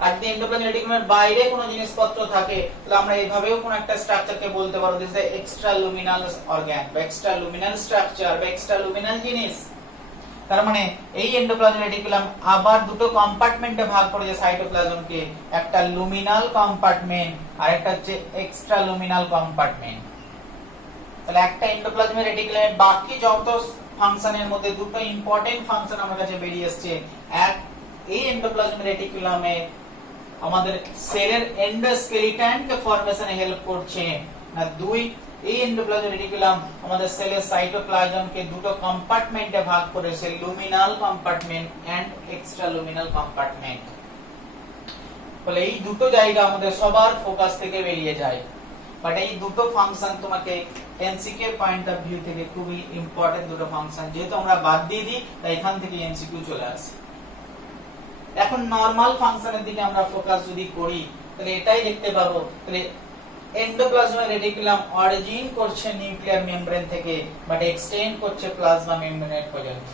আর যদি এন্ডোপ্লাজমিক রেটিকুলামের বাইরে কোনো জিনিসপত্র থাকে তাহলে আমরা এইভাবেও কোনো একটা স্ট্রাকচারকে বলতে পারবো this is extra luminal organ বা এক্সট্রা লুমিনাল স্ট্রাকচার বা এক্সট্রা লুমিনাল জিনিস। তার মানে এই এন্ডোপ্লাজমিক রেটিকুলাম আবার দুটো কম্পার্টমেন্টে ভাগ করেছে সাইটোপ্লাজমকে, একটা লুমিনাল কম্পার্টমেন্ট আর একটা হচ্ছে এক্সট্রা লুমিনাল কম্পার্টমেন্ট। তাহলে একটা এন্ডোপ্লাজমিক রেটিকুলামের বাকি যত ফাংশনের মধ্যে দুটো ইম্পর্টেন্ট ফাংশন আমার কাছে বেরিয়ে আসছে। এক, এই এন্ডোপ্লাজমিক রেটিকুলামে আমাদের সেলের এন্ডোস্কেলিটনকে ফরমেশনে হেল্প করছে। না দুই, এই এন্ডোপ্লাজমিক রেটিকুলাম আমাদের সেলের সাইটোপ্লাজমকে দুটো কম্পার্টমেন্টে ভাগ করেছে, luminal compartment and extra luminal compartment. বলে এই দুটো জায়গা আমাদের সবার ফোকাস থেকে বেরিয়ে যায়, বাট এই দুটো ফাংশন তোমাকে এমসিকিউ পয়েন্ট অফ ভিউ থেকে খুবই ইম্পর্টেন্ট দুটো ফাংশন, যেহেতু আমরা বাদ দিয়ে দিই তাই এখান থেকে এমসিকিউ চলে আসে। এখন নরমাল ফাংশনের দিকে আমরা ফোকাস যদি করি তাহলে এটাই দেখতে পাবো, তাহলে এন্ডোপ্লাজমিক রেটিকুলাম অরিজিন করছে নিউক্লিয়ার মেমব্রেন থেকে বাট এক্সটেন্ড করছে প্লাজমা মেমব্রেন পর্যন্ত।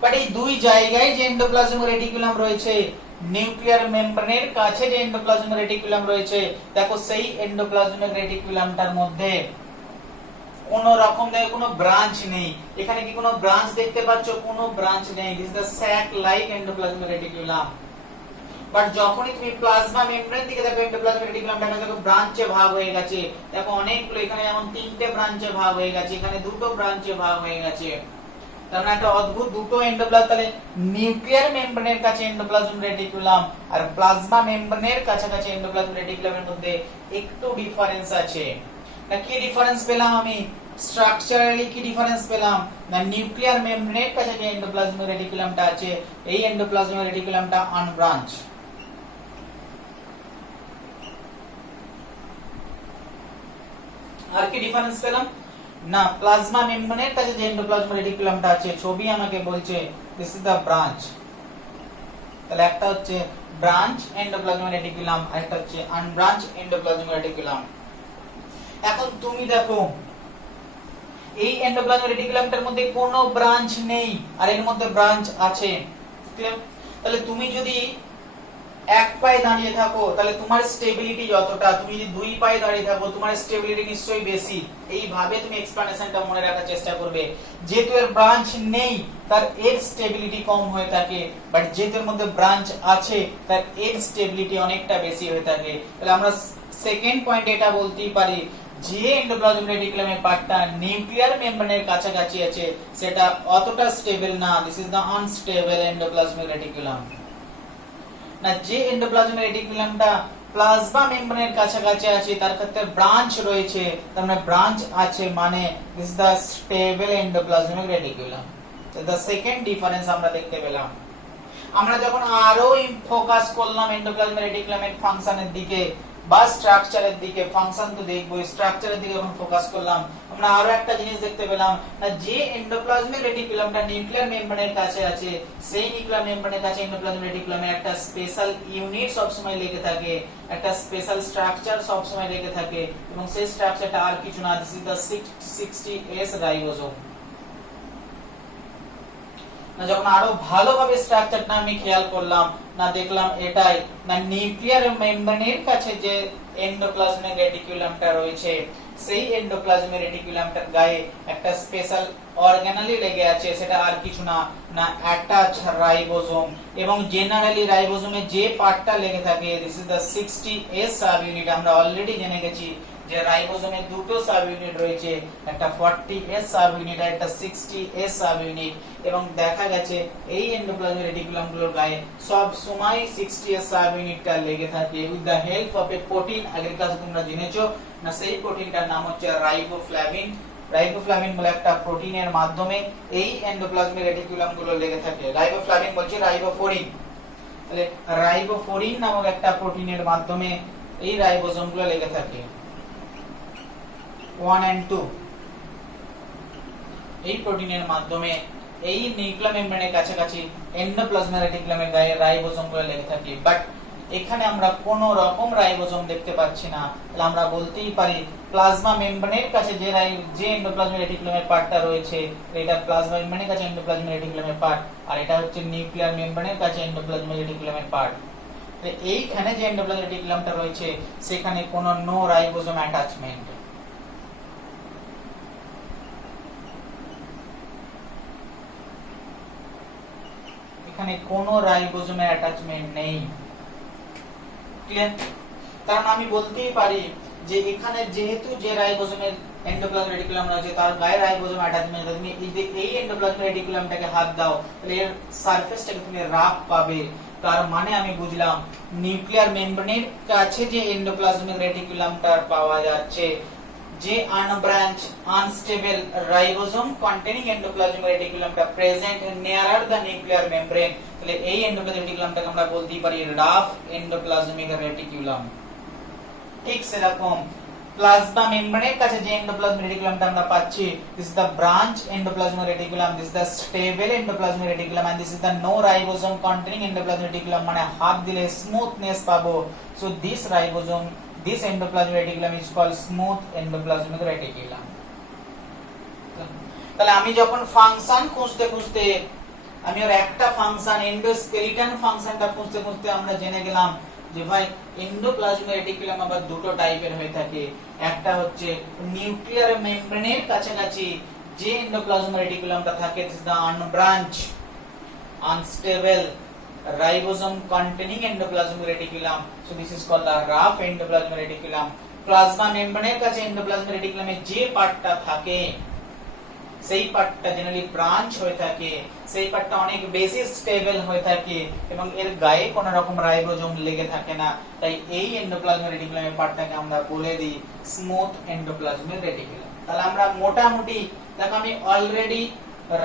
বাট এই দুই জায়গায় যে এন্ডোপ্লাজমিক রেটিকুলাম রয়েছে, নিউক্লিয়ার মেমব্রেনের কাছে যে এন্ডোপ্লাজমিক রেটিকুলাম রয়েছে, দেখো সেই এন্ডোপ্লাজমিক রেটিকুলামটার মধ্যে কোন রকম কোনো ব্রাঞ্চ নেই। এখানে কি কোনো ব্রাঞ্চ দেখতে পাচ্ছ? কোনো ব্রাঞ্চ নেই। This is the sec like endoplasmic reticulum. But যখনই তুমি প্লাজমা মেমব্রেন দিকে দেখো এন্ডোপ্লাজমিক রেটিকুলামটা দেখো ব্রাঞ্চে ভাগ হয়ে গেছে। দেখো অনেকগুলো, এখানে যেমন তিনটে ব্রাঞ্চে ভাগ হয়ে গেছে, এখানে দুটো ব্রাঞ্চে ভাগ হয়ে গেছে। তার মানে একটা অদ্ভুত দুটো এন্ডোপ্লাজম, তাহলে নিউক্লিয়ার মেমব্রেনের কাছে এন্ডোপ্লাজম রেটিকুলাম আর প্লাজমা মেমব্রেনের কাছাকাছি এন্ডোপ্লাজম রেটিকুলামের মধ্যে একটু ডিফারেন্স আছে। না কি ডিফারেন্স পেলাম আমি? স্ট্রাকচারালি কি ডিফারেন্স পেলাম? না নিউক্লিয়ার মেমব্রেনের কাছে যে এন্ডোপ্লাজম রেটিকুলামটা আছে এই এন্ডোপ্লাজম রেটিকুলামটা আনব্রাঞ্চ। আর কি ডিফারেন্স পেলাম? না প্লাজমা মেমব্রেনের কাছে যে এন্ডোপ্লাজম রেটিকুলামটা আছে ছবি আমাকে বলছে দিস ইজ দা ব্রাঞ্চ, তাহলে একটা হচ্ছে ব্রাঞ্চ এন্ডোপ্লাজম রেটিকুলাম আর একটা হচ্ছে আনব্রাঞ্চ এন্ডোপ্লাজম রেটিকুলাম। এখন তুমি দেখো এই এন্ডোপ্লাজম রেটিকুলামটার মধ্যে কোনো ব্রাঞ্চ নেই আর এর মধ্যে ব্রাঞ্চ আছে, তাহলে তুমি যদি এক পায়ে দাঁড়িয়ে থাকো তাহলে তোমার স্টেবিলিটি যতটা, তুমি যদি দুই পায়ে দাঁড়িয়ে থাকো তোমার স্টেবিলিটি নিশ্চয়ই বেশি। এইভাবে তুমি এক্সপ্লানেশনটা মনে রাখার চেষ্টা করবে। যেহেতু এর ব্রাঞ্চ নেই তার এর স্টেবিলিটি কম হয়ে থাকে, বাট যেহেতু এর মধ্যে ব্রাঞ্চ আছে তার এর স্টেবিলিটি অনেকটা বেশি হয়ে থাকে। তাহলে আমরা সেকেন্ড পয়েন্ট এটা বলতেই পারি যে এন্ডোপ্লাজম রেটিকুলামের পার্টটা নিউক্লিয়ার মেমব্রেনের কাছাকাছি আছে সেটা অতটা স্টেবল না, this is the unstable endoplasm reticulum. না যে এন্ডোপ্লাজম রেটিকুলামটা প্লাজমা মেমব্রেনের কাছাকাছি আছে তার ক্ষেত্রে ব্রাঞ্চ রয়েছে, তার মানে ব্রাঞ্চ আছে মানে this is the stable endoplasm reticulum. So the second difference আমরা দেখতে পেলাম। আমরা যখন আরো ফোকাস করলাম এন্ডোপ্লাজম রেটিকুলামের ফাংশনের দিকে বা স্ট্রাকচারের দিকে, ফাংশন তো দেখবো, স্ট্রাকচারের দিকে যখন ফোকাস করলাম আমরা আরো একটা জিনিস দেখতে পেলাম না যে এন্ডোপ্লাজম রেটিকুলামটা নিউক্লিয়ার মেমব্রেনের কাছে আছে সেই নিউক্লিয়ার মেমব্রেনের কাছে এন্ডোপ্লাজম রেটিকুলামের একটা স্পেশাল ইউনিট সব সময় লেগে থাকে, একটা স্পেশাল স্ট্রাকচার সব সময় লেগে থাকে এবং সেই স্ট্রাকচারটা আর কিছু না, this is the 60S ribosome. না যখন আরো ভালোভাবে স্ট্রাকচারটা আমি খেয়াল করলাম না দেখলাম এটাই না নিউক্লিয়ার মেমব্রেনের কাছে যে এন্ডোপ্লাজমিক রেটিকুলামটা রয়েছে সেই এন্ডোপ্লাজমিক রেটিকুলামটার গায়ে একটা স্পেশাল অর্গানালি লেগে আছে, সেটা আর কিছু না না অ্যাটাচ রাইবোসোম। এবং জেনারেলি রাইবোসোমে যে পার্টটা লেগে থাকে this is the 60S sub unit. আমরা অলরেডি জেনে গেছি যে রাইবোসোমে দুটো সাব ইউনিট রয়েছে, একটা 40S সাব ইউনিট আর একটা 60S সাব ইউনিট। এবং দেখা গেছে এই এন্ডোপ্লাজমিক রেটিকুলামগুলোর গায়ে সব সময় 60S সাব ইউনিটটা লেগে থাকে with the help of a protein. আগের ক্লাসে তোমরা জেনেছো না সেই প্রোটিনটার নাম হচ্ছে রাইবোফ্লাভিন। রাইবোফ্লাভিন বলে একটা প্রোটিনের মাধ্যমে এই এন্ডোপ্লাজমিক রেটিকুলামগুলো লেগে থাকে। রাইবোফ্লাভিন বলছি রাইবোফোরিন, তাহলে রাইবোফোরিন নামক একটা প্রোটিনের মাধ্যমে এই রাইবোসোমগুলো লেগে থাকে 1 and 2। এই প্রোটিনের মাধ্যমে এই নিউক্লিয়ার মেমব্রেনের কাছাকাছি এন্ডোপ্লাজমিক রেটিকুলামের গায়ে রাইবোসোমগুলো লেগে থাকে। বাট এখানে আমরা কোন রকম রাইবোসোম দেখতে পাচ্ছি না, তাহলে আমরা বলতেই পারি প্লাজমা মেমব্রেনের কাছে যে এন্ডোপ্লাজমিক রেটিকুলামের পার্টটা রয়েছে এটা প্লাজমা মেমব্রেনের কাছে এন্ডোপ্লাজমিক রেটিকুলামের পার্ট আর এটা হচ্ছে নিউক্লিয়ার মেমব্রেনের কাছে এন্ডোপ্লাজমিক রেটিকুলামের পার্ট। এইখানে যে এন্ডোপ্লাজমিক রেটিকুলামটা রয়েছে সেখানে কোনো নো রাইবোসোম অ্যাটাচমেন্ট। এখানে কোনো রাইবোসোমের অ্যাটাচমেন্ট নেই, ক্লিয়ার? কারণ আমি বলতেই পারি যে এখানে যেহেতু যে রাইবোসোমের এন্ডোপ্লাজমিক রেটিকুলাম রয়েছে তার গায়ে রাইবোসোম অ্যাটাচমেন্ট, তুমি এই এন্ডোপ্লাজমিক রেটিকুলামটাকে হাত দাও তাহলে এর সারফেসটাকে তুমি রাফ পাবে। তার মানে আমি বুঝলাম নিউক্লিয়ার মেমব্রেনের কাছে যে এন্ডোপ্লাজমিক রেটিকুলামটা পাওয়া যাচ্ছে যে unbranch unstable ribosome containing endoplasmic রেটিকুলামটা present nearer the nuclear membrane, তাহলে এই এন্ডোপ্লাজমিক রেটিকুলামটাকে আমরা বলতেই পারি রাফ এন্ডোপ্লাজমিক রেটিকুলাম। ঠিক সেরকম প্লাজমা মেমব্রেনের কাছে যে এন্ডোপ্লাজমিক রেটিকুলামটা আমরা পাচ্ছি this is the branch endoplasmic reticulum, this is the stable endoplasmic reticulum and this is the no ribosome containing endoplasmic reticulum, মানে হাত দিলে স্মুথনেস পাবো। So this ribosome this endoplasmic reticulum is called smooth endoplasmic reticulum। তাহলে আমি যখন function খুঁজতে খুঁজতে আমি ওর একটা ফাংশন এন্ডোস্কেলিটন ফাংশনটা খুঁজতে খুঁজতে আমরা জেনে গেলাম যে ভাই এন্ডোপ্লাজমিক রেটিকুলাম আবার দুটো টাইপের হয়ে থাকে। একটা হচ্ছে নিউক্লিয়ার মেমব্রেনের কাছাকাছি যে এন্ডোপ্লাজমিক রেটিকুলামটা থাকে this is the unbranch unstable ribosome containing endoplasmic reticulum, so this is called the rough endoplasmic reticulum। Plasma মেমব্রেনের কাছে এন্ডোপ্লাজমিক রেটিকুলামে যে পার্টটা থাকে সেই পার্টটা জেনারেলি ব্রাঞ্চ হয়ে থাকে, সেই পার্টটা অনেক বেশি স্টেবল হয়ে থাকে এবং এর গায়ে কোনো রকম রাইবোজোম লেগে থাকে না। তাই এই এন্ডোপ্লাজমিক রেটিকুলামের পার্টটাকে আমরা বলে দিই স্মুথ এন্ডোপ্লাজমিক রেটিকুলাম। তাহলে আমরা মোটামুটি দেখো আমি অলরেডি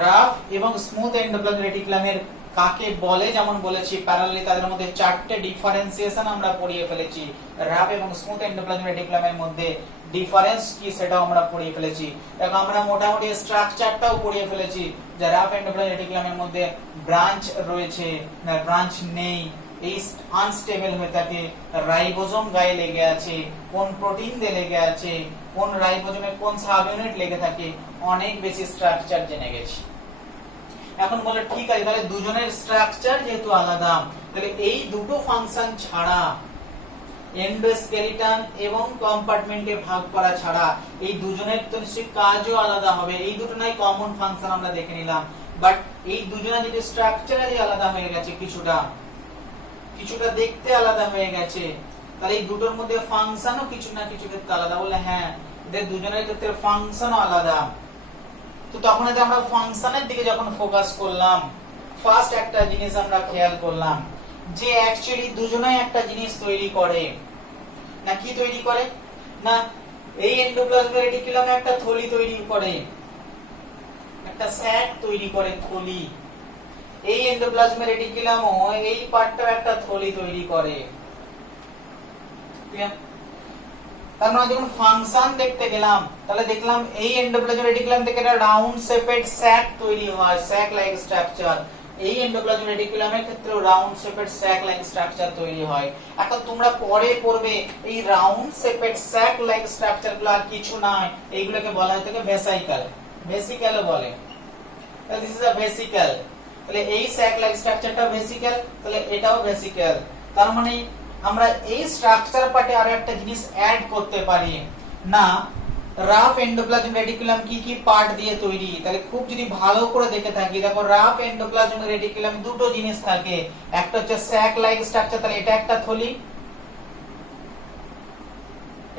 রাফ এবং স্মুথ এন্ডোপ্লাজমিক রেটিকুলামের কাকে বলে যেমন বলেছি, প্যারালালি তাদের মধ্যে চারটে ডিফারেন্সিয়েশন আমরা পড়িয়ে ফেলেছি। রাফ এবং স্মুথ এন্ডোপ্লাজমিক রেটিকুলামের মধ্যে ডিফারেন্স কি সেটাও আমরা পড়িয়ে ফেলেছি। দেখো আমরা মোটামুটি স্ট্রাকচারটাও পড়িয়ে ফেলেছি যে রাফ এন্ডোপ্লাজমিক রেটিকুলামের মধ্যে ব্রাঞ্চ রয়েছে না ব্রাঞ্চ নেই, এই আনস্টেবল হয়ে থাকে, রাইবোজোম গায়ে লেগে আছে, কোন প্রোটিন দিয়ে লেগে আছে, কোন রাইবোজোমে কোন সাবইউনিট লেগে থাকে, অনেক বেশি স্ট্রাকচার জেনে গেছি। এখন বলে ঠিক আছে, তাহলে দুজনের স্ট্রাকচার যেহেতু আলাদা, তাহলে এই দুটো ফাংশন ছাড়া এন্ডোস্কেলিটন এবং কম্পার্টমেন্টে ভাগ করা ছাড়া এই দুজনের তো নিশ্চয়ই কাজও আলাদা হবে। এই দুটো নাই কমন ফাংশন আমরা দেখে নিলাম, বাট এই দুজনের যদি স্ট্রাকচারই আলাদা হয়ে গেছে, কিছুটা দেখতে আলাদা হয়ে গেছে, তাহলে এই দুটোর মধ্যে ফাংশনও কিছু না কিছু ক্ষেত্রে আলাদা। বলে হ্যাঁ, এদের দুজনের ক্ষেত্রে ফাংশনও আলাদা। তো তখন আমরা ফাংশনের দিকে যখন ফোকাস করলাম, ফার্স্ট একটা জিনিস আমরা খেয়াল করলাম যে অ্যাকচুয়ালি দুজনেই একটা জিনিস তৈরি করে। না কি তৈরি করে? না এই এন্ডোপ্লাজমিক রেটিকুলামে একটা থলি তৈরি করে, একটা স্যাক তৈরি করে থলি। এই এন্ডোপ্লাজমিক রেটিকুলামও এই পার্টটাও একটা থলি তৈরি করে। তার মানে যখন ফাংশন দেখতে গেলাম, তাহলে দেখলাম এই এন্ডোপ্লাজমিক রেটিকুলাম থেকে একটা রাউন্ড শেপেড স্যাক তৈরি হয়, স্যাক লাইক স্ট্রাকচার। এই এন্ডোপ্লাজমিক রেটিকুলামের ক্ষেত্রেও round shaped sac like structure তৈরি হয়। এখন তোমরা পরে পড়বে এই রাউন্ড শেপেড স্যাক লাইক স্ট্রাকচারগুলো আর কিছু নয়, এইগুলোকে বলা হয় থাকে ভেসিকল, ভেসিকলও বলে। তাহলে দিস ইজ আ ভেসিকল। তাহলে এই স্যাক লাইক স্ট্রাকচারটা ভেসিকল, তাহলে এটাও ভেসিকল। তার মানে আমরা এই স্ট্রাকচার পার্টে আরো একটা জিনিস অ্যাড করতে পারি না, রাফ এন্ডোপ্লাজমিক রেটিকুলাম কি কি পার্ট দিয়ে তৈরি। তাহলে খুব যদি ভালো করে দেখে থাকি, দেখো রাফ এন্ডোপ্লাজমিক রেটিকুলাম দুটো জিনিস থাকে, একটা হচ্ছে স্যাক লাইক স্ট্রাকচার, তাহলে এটা একটা থলি,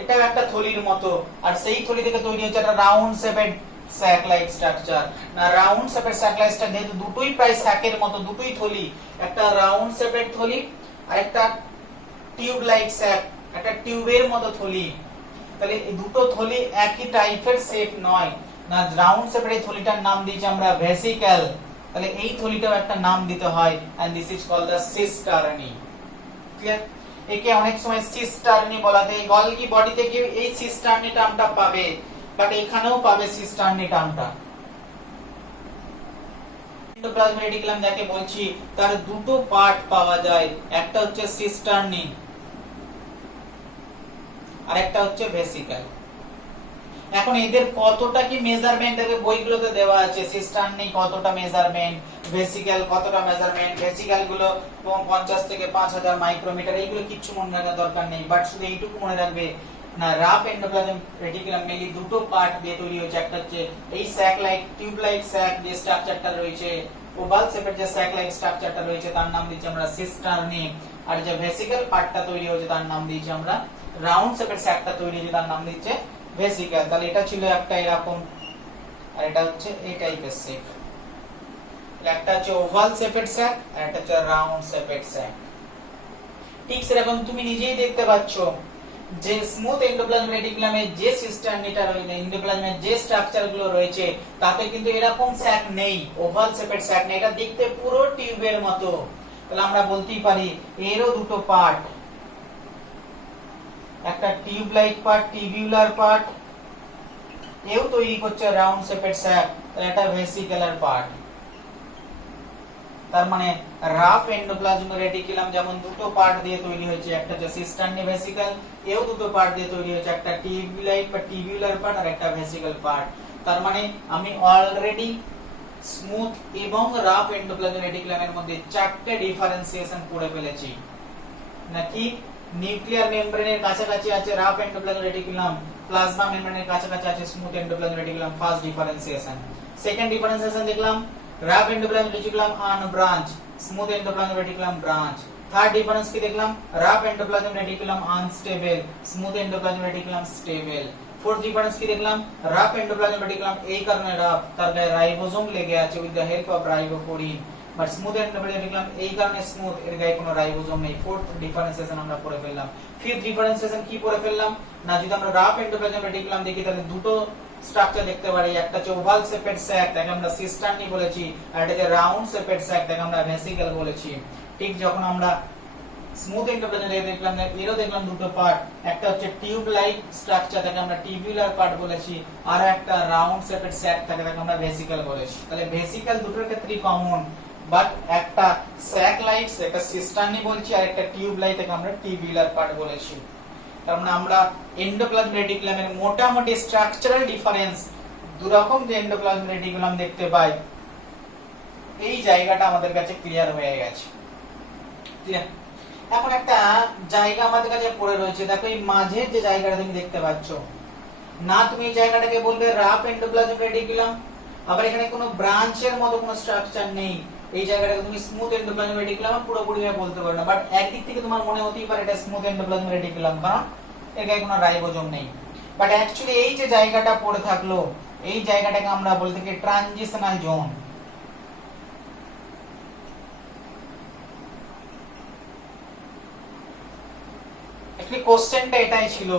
এটাও একটা থলির মতো, আর সেই থলি থেকে তৈরি হচ্ছে একটা round shaped sac like structure. না round shaped sac like structure যেহেতু দুটোই প্রায় স্যাকের মতো, দুটোই থলি, একটা রাউন্ড শেপেড থলি আর একটা টিউব লাইক স্যাক, একটা টিউবের মতো থলি। তাহলে এই দুটো থলি একই টাইপের শেপ নয়। না রাউন্ড শেপের এই থলিটার নাম দিয়েছি আমরা ভেসিকল, তাহলে এই থলিটাও একটা নাম দিতে হয়, and this is called the cisternae. Clear? একে অনেক সময় সিস্টারনি বলা হয়। গলগি বডিতে কি এই সিস্টারনি টার্মটা পাবে, বাট এখানেও পাবে সিস্টারনি টার্মটা। এন্ডোপ্লাজমিক রেটিকুলাম যাকে বলছি তার দুটো পার্ট পাওয়া যায়, একটা হচ্ছে সিস্টারনি আর একটা হচ্ছে ভেসিকল। এখন এদের কতটা কি মেজারমেন্ট দেখবে বইগুলোতে দেওয়া আছে, সিস্টারনি কতটা মেজারমেন্ট, ভেসিকল কতটা মেজারমেন্ট। ভেসিকল গুলো 50 থেকে 5000 মাইক্রোমিটার, এইগুলো কিছু মনে রাখার দরকার নেই, বাট শুধু এইটুকু মনে রাখবে না রাফ এন্ডোপ্লাজমিক রেটিকুলাম মেনলি দুটো পার্ট দিয়ে তৈরি হয়েছে। একটা হচ্ছে এই sac like tube like sac যে স্ট্রাকচারটা রয়েছে, ওভাল শেপের যে স্যাক লাইক স্ট্রাকচারটা রয়েছে তার নাম দিচ্ছি আমরা সিস্টারনি, আর যে ভেসিকল পার্টটা তৈরি হয়েছে তার নাম দিয়েছি আমরা, রাউন্ড শেপের স্যাকটা তৈরি হয়েছে তার নাম দিচ্ছে ভেসিকল। তাহলে এটা ছিল একটা এরকম, আর এটা হচ্ছে এই টাইপের শেপ। একটা হচ্ছে ওভাল শেপের স্যাক আর একটা হচ্ছে রাউন্ড শেপের স্যাক। ঠিক সেরকম তুমি নিজেই দেখতে পাচ্ছো যে স্মুথ এন্ডোপ্লাজমিক রেটিকুলামে যে সিস্টারনিটা রয়েছে, এন্ডোপ্লাজমের যে স্ট্রাকচার গুলো রয়েছে তাতে কিন্তু এরকম স্যাক নেই, ওভাল শেপের স্যাক নেই, এটা দেখতে পুরো টিউবের মতো। তাহলে আমরা বলতেই পারি এরও দুটো পার্ট, একটা tube like part, tubular part, এও তৈরি করছে রাউন্ড শেপের স্যাক, তাহলে এটা ভেসিকুলার পার্ট। তার মানে রাফ এন্ডোপ্লাজমিক রেটিকুলাম যেমন দুটো পার্ট দিয়ে তৈরি হয়েছে, একটা হচ্ছে সিস্টারনি ভেসিকল, এও দুটো পার্ট দিয়ে তৈরি হয়েছে, একটা টিউবলাইক বা টিবিউলার পার্ট আর একটা ভেসিকল পার্ট। তার মানে আমি অলরেডি স্মুথ এবং রাফ এন্ডোপ্লাজমিক রেটিকুলামের মধ্যে চারটে ডিফারেন্সিয়েশন করে ফেলেছি। নাকি নিউক্লিয়ার মেমব্রেনের কাছাকাছি আছে রাফ এন্ডোপ্লাজমিক রেটিকুলাম, প্লাজমা মেমব্রেনের কাছাকাছি আছে smooth endoplasmic reticulum, first differentiation. Second differentiation দেখলাম rough endoplasmic reticulum unbranch, smooth endoplasmic reticulum branch. Third difference কি দেখলাম, rough endoplasmic reticulum unstable, smooth endoplasmic reticulum stable. Fourth difference কি দেখলাম rough endoplasm reticulum এই কারণে রাফ তার গায়ে ribosome লেগে আছে with the help of ribophorin but smooth endoplasm reticulum এই কারণে স্মুথ এর গায়ে কোনো রাইবোজোম নেই ফোর্থ ডিফারেন্সিয়েশন আমরা পড়ে ফেললাম ফিফথ ডিফারেন্সিয়েশন কি পড়ে ফেললাম না যদি আমরা রাফ এন্ডোপ্লাজম রেটিকুলাম দেখি তাহলে দুটো স্ট্রাকচার দেখতে পারি একটা হচ্ছে ওভাল শেপেড স্যাক তাকে আমরা সিস্টার্নি বলেছি আর এটা যে রাউন্ড শেপেড স্যাক তাকে আমরা ভেসিকল বলেছি ঠিক যখন আমরা স্মুথ এন্ডোপ্লাজম দেখলাম এরও দেখলাম দুটো পার্ট একটা হচ্ছে টিউব লাইক স্ট্রাকচার তাকে আমরা টিবিউলার পার্ট বলেছি আর একটা রাউন্ড শেপেড স্যাক তাকে আমরা ভেসিকল বলেছি তাহলে ভেসিকল দুটোর ক্ষেত্রেই কমন বাট একটা স্যাক লাইক একটা সিস্টার্নি বলছি আর একটা টিউব লাইক তাকে আমরা টিবিউলার পার্ট বলেছি তার মানে আমরা এন্ডোপ্লাজম রেটিকুলামের মোটামুটি স্ট্রাকচারাল ডিফারেন্স দুই রকম যে এন্ডোপ্লাজম রেটিকুলাম দেখতে পাই এই জায়গাটা আমাদের কাছে ক্লিয়ার হয়ে গেছে ক্লিয়ার এখন একটা জায়গা আমাদের কাছে পড়ে রয়েছে দেখো এই মাঝের যে জায়গাটা তুমি দেখতে পাচ্ছ না তুমি এই জায়গাটাকে বলবে রাফ এন্ডোপ্লাজম রেটিকুলাম আবার এখানে কোনো ব্রাঞ্চের মতো কোনো স্ট্রাকচার নেই এই জায়গাটাকে তুমি স্মুথ এন্ডোপ্লাজম রেটিকুলাম পুরোপুরি ভাবে বলতে পারো না বাট একদিক থেকে তোমার মনে হতেই পারে এটা স্মুথ এন্ডোপ্লাজম রেটিকুলাম কারণ এর গায়ে কোনো রাইবোজোম নেই বাট অ্যাকচুয়ালি এই যে জায়গাটা পড়ে থাকলো এই জায়গাটাকে আমরা বলতে কি ট্রানজিশনাল জোন একটি কোশ্চেনটা এটাই ছিল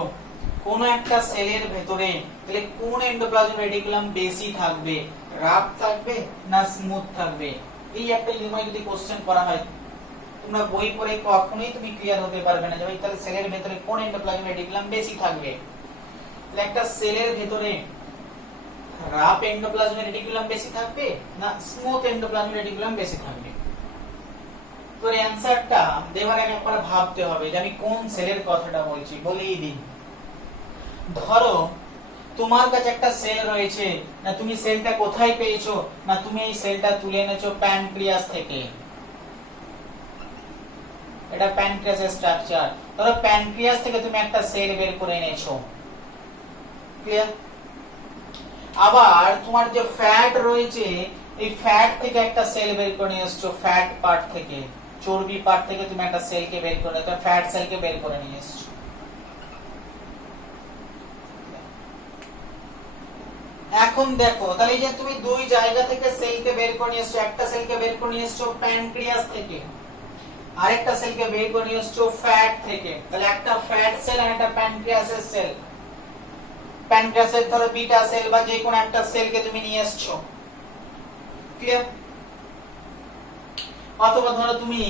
কোন একটা সেলের ভেতরে তাহলে কোন এন্ডোপ্লাজম রেটিকুলাম বেশি থাকবে রাফ থাকবে না স্মুথ থাকবে এই একটা যদি কোশ্চেন করা হয় তোমরা বই পড়ে কখনোই তুমি ক্লিয়ার হতে পারবে না যে ভাই তাহলে সেলের ভেতরে কোন এন্ডোপ্লাজম রেটিকুলাম বেশি থাকবে তাহলে একটা সেলের ভেতরে রাফ এন্ডোপ্লাজম রেটিকুলাম বেশি থাকবে না স্মুথ এন্ডোপ্লাজম রেটিকুলাম বেশি থাকবে তোর অ্যানসারটা দেওয়ার আগে একবার ভাবতে হবে যে আমি কোন সেলের কথাটা বলছি বলেই দিই ধরো তোমার কাছে একটা সেল রয়েছে না তুমি সেলটা কোথায় পেয়েছো না তুমি এই সেলটা তুলে এনেছো প্যানক্রিয়াস থেকে এটা প্যানক্রিয়াসের স্ট্রাকচার ধরো প্যানক্রিয়াস থেকে তুমি একটা সেল বের করে এনেছো ক্লিয়ার আবার তোমার যে ফ্যাট রয়েছে এই ফ্যাট থেকে একটা সেল বের করে নিয়ে এসছো ফ্যাট পার্ট থেকে চর্বি পার্ট থেকে তুমি একটা সেলকে বের করে তো ফ্যাট সেলকে বের করে নিয়ে এসছো এখন দেখো তাহলে এই যে তুমি দুই জায়গা থেকে সেলকে বের করে নিয়ে এসছো একটা সেলকে বের করে নিয়ে এসছো প্যানক্রিয়াস থেকে আরেকটা সেলকে বের করে নিয়ে এসছো ফ্যাট থেকে তাহলে একটা ফ্যাট সেল আর একটা প্যানক্রিয়াসের সেল প্যানক্রিয়াসের ধরো বিটা সেল বা যে কোনো একটা সেলকে তুমি নিয়ে এসছো ক্লিয়ার অথবা ধরো তুমি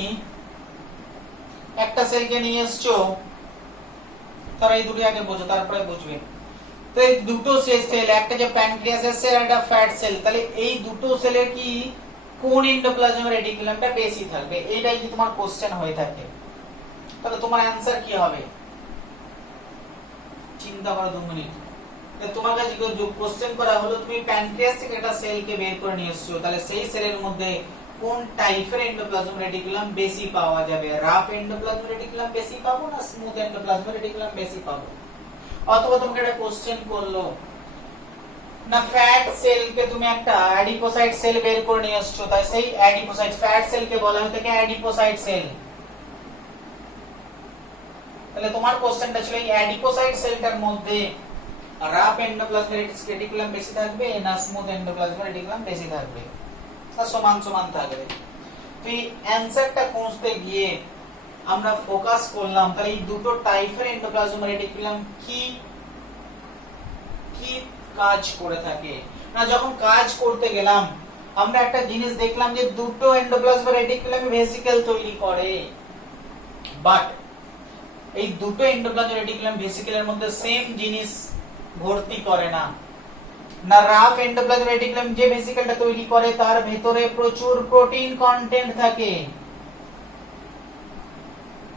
একটা সেলকে নিয়ে এসছো তারা এই দুটো আগে বোঝো তারপরে বুঝবে তো এই দুটো সেল একটা যে প্যানক্রিয়াসের সেল আর একটা ফ্যাট সেল তাহলে এই দুটো সেলের কি কোন এন্ডোপ্লাজম রেটিকুলামটা বেশি থাকবে এটাই যদি তোমার কোশ্চেন হয়ে থাকে তাহলে তোমার অ্যানসার কি হবে চিন্তা করো 2 মিনিট তোমার কাছে যে কোশ্চেন করা হলো তুমি প্যানক্রিয়াস থেকে একটা সেলকে বের করে নিয়ে এসছো তাহলে সেই সেলের মধ্যে কোন টাইপের এন্ডোপ্লাজম রেটিকুলাম বেশি পাওয়া যাবে রাফ এন্ডোপ্লাজম রেটিকুলাম বেশি পাবো না স্মুথ এন্ডোপ্লাজম রেটিকুলাম বেশি পাবো অথবা তোমাকে একটা কোশ্চেন করলো না ফ্যাট সেলকে তুমি একটা অ্যাডিপোসাইট সেল বের করে নিয়ে এসছো তাই সেই অ্যাডিপোসাইট ফ্যাট সেলকে বলা হয় থাকে অ্যাডিপোসাইট সেল তাহলে তোমার কোশ্চেনটা ছিল এই অ্যাডিপোসাইট সেলটার মধ্যে রাফ এন্ডোপ্লাজম রেটিকুলাম বেশি থাকবে না স্মুথ এন্ডোপ্লাজম রেটিকুলাম বেশি থাকবে না সমান সমান থাকবে তো এই অ্যানসারটা খুঁজতে গিয়ে আমরা ফোকাস করলাম তাহলে এই দুটো টাইপের এন্ডোপ্লাজম রেটিকুলাম কি কি কাজ করে থাকে না যখন কাজ করতে গেলাম আমরা একটা জিনিস দেখলাম যে দুটো এন্ডোপ্লাজম রেটিকুলাম ভেসিকল তৈরি করে বাট এই দুটো এন্ডোপ্লাজম রেটিকুলাম ভেসিকলের মধ্যে সেম জিনিস ভর্তি করে না না রাফ এন্ডোপ্লাজম রেটিকুলাম যে ভেসিকলটা তৈরি করে তার ভেতরে প্রচুর প্রোটিন কন্টেন্ট থাকে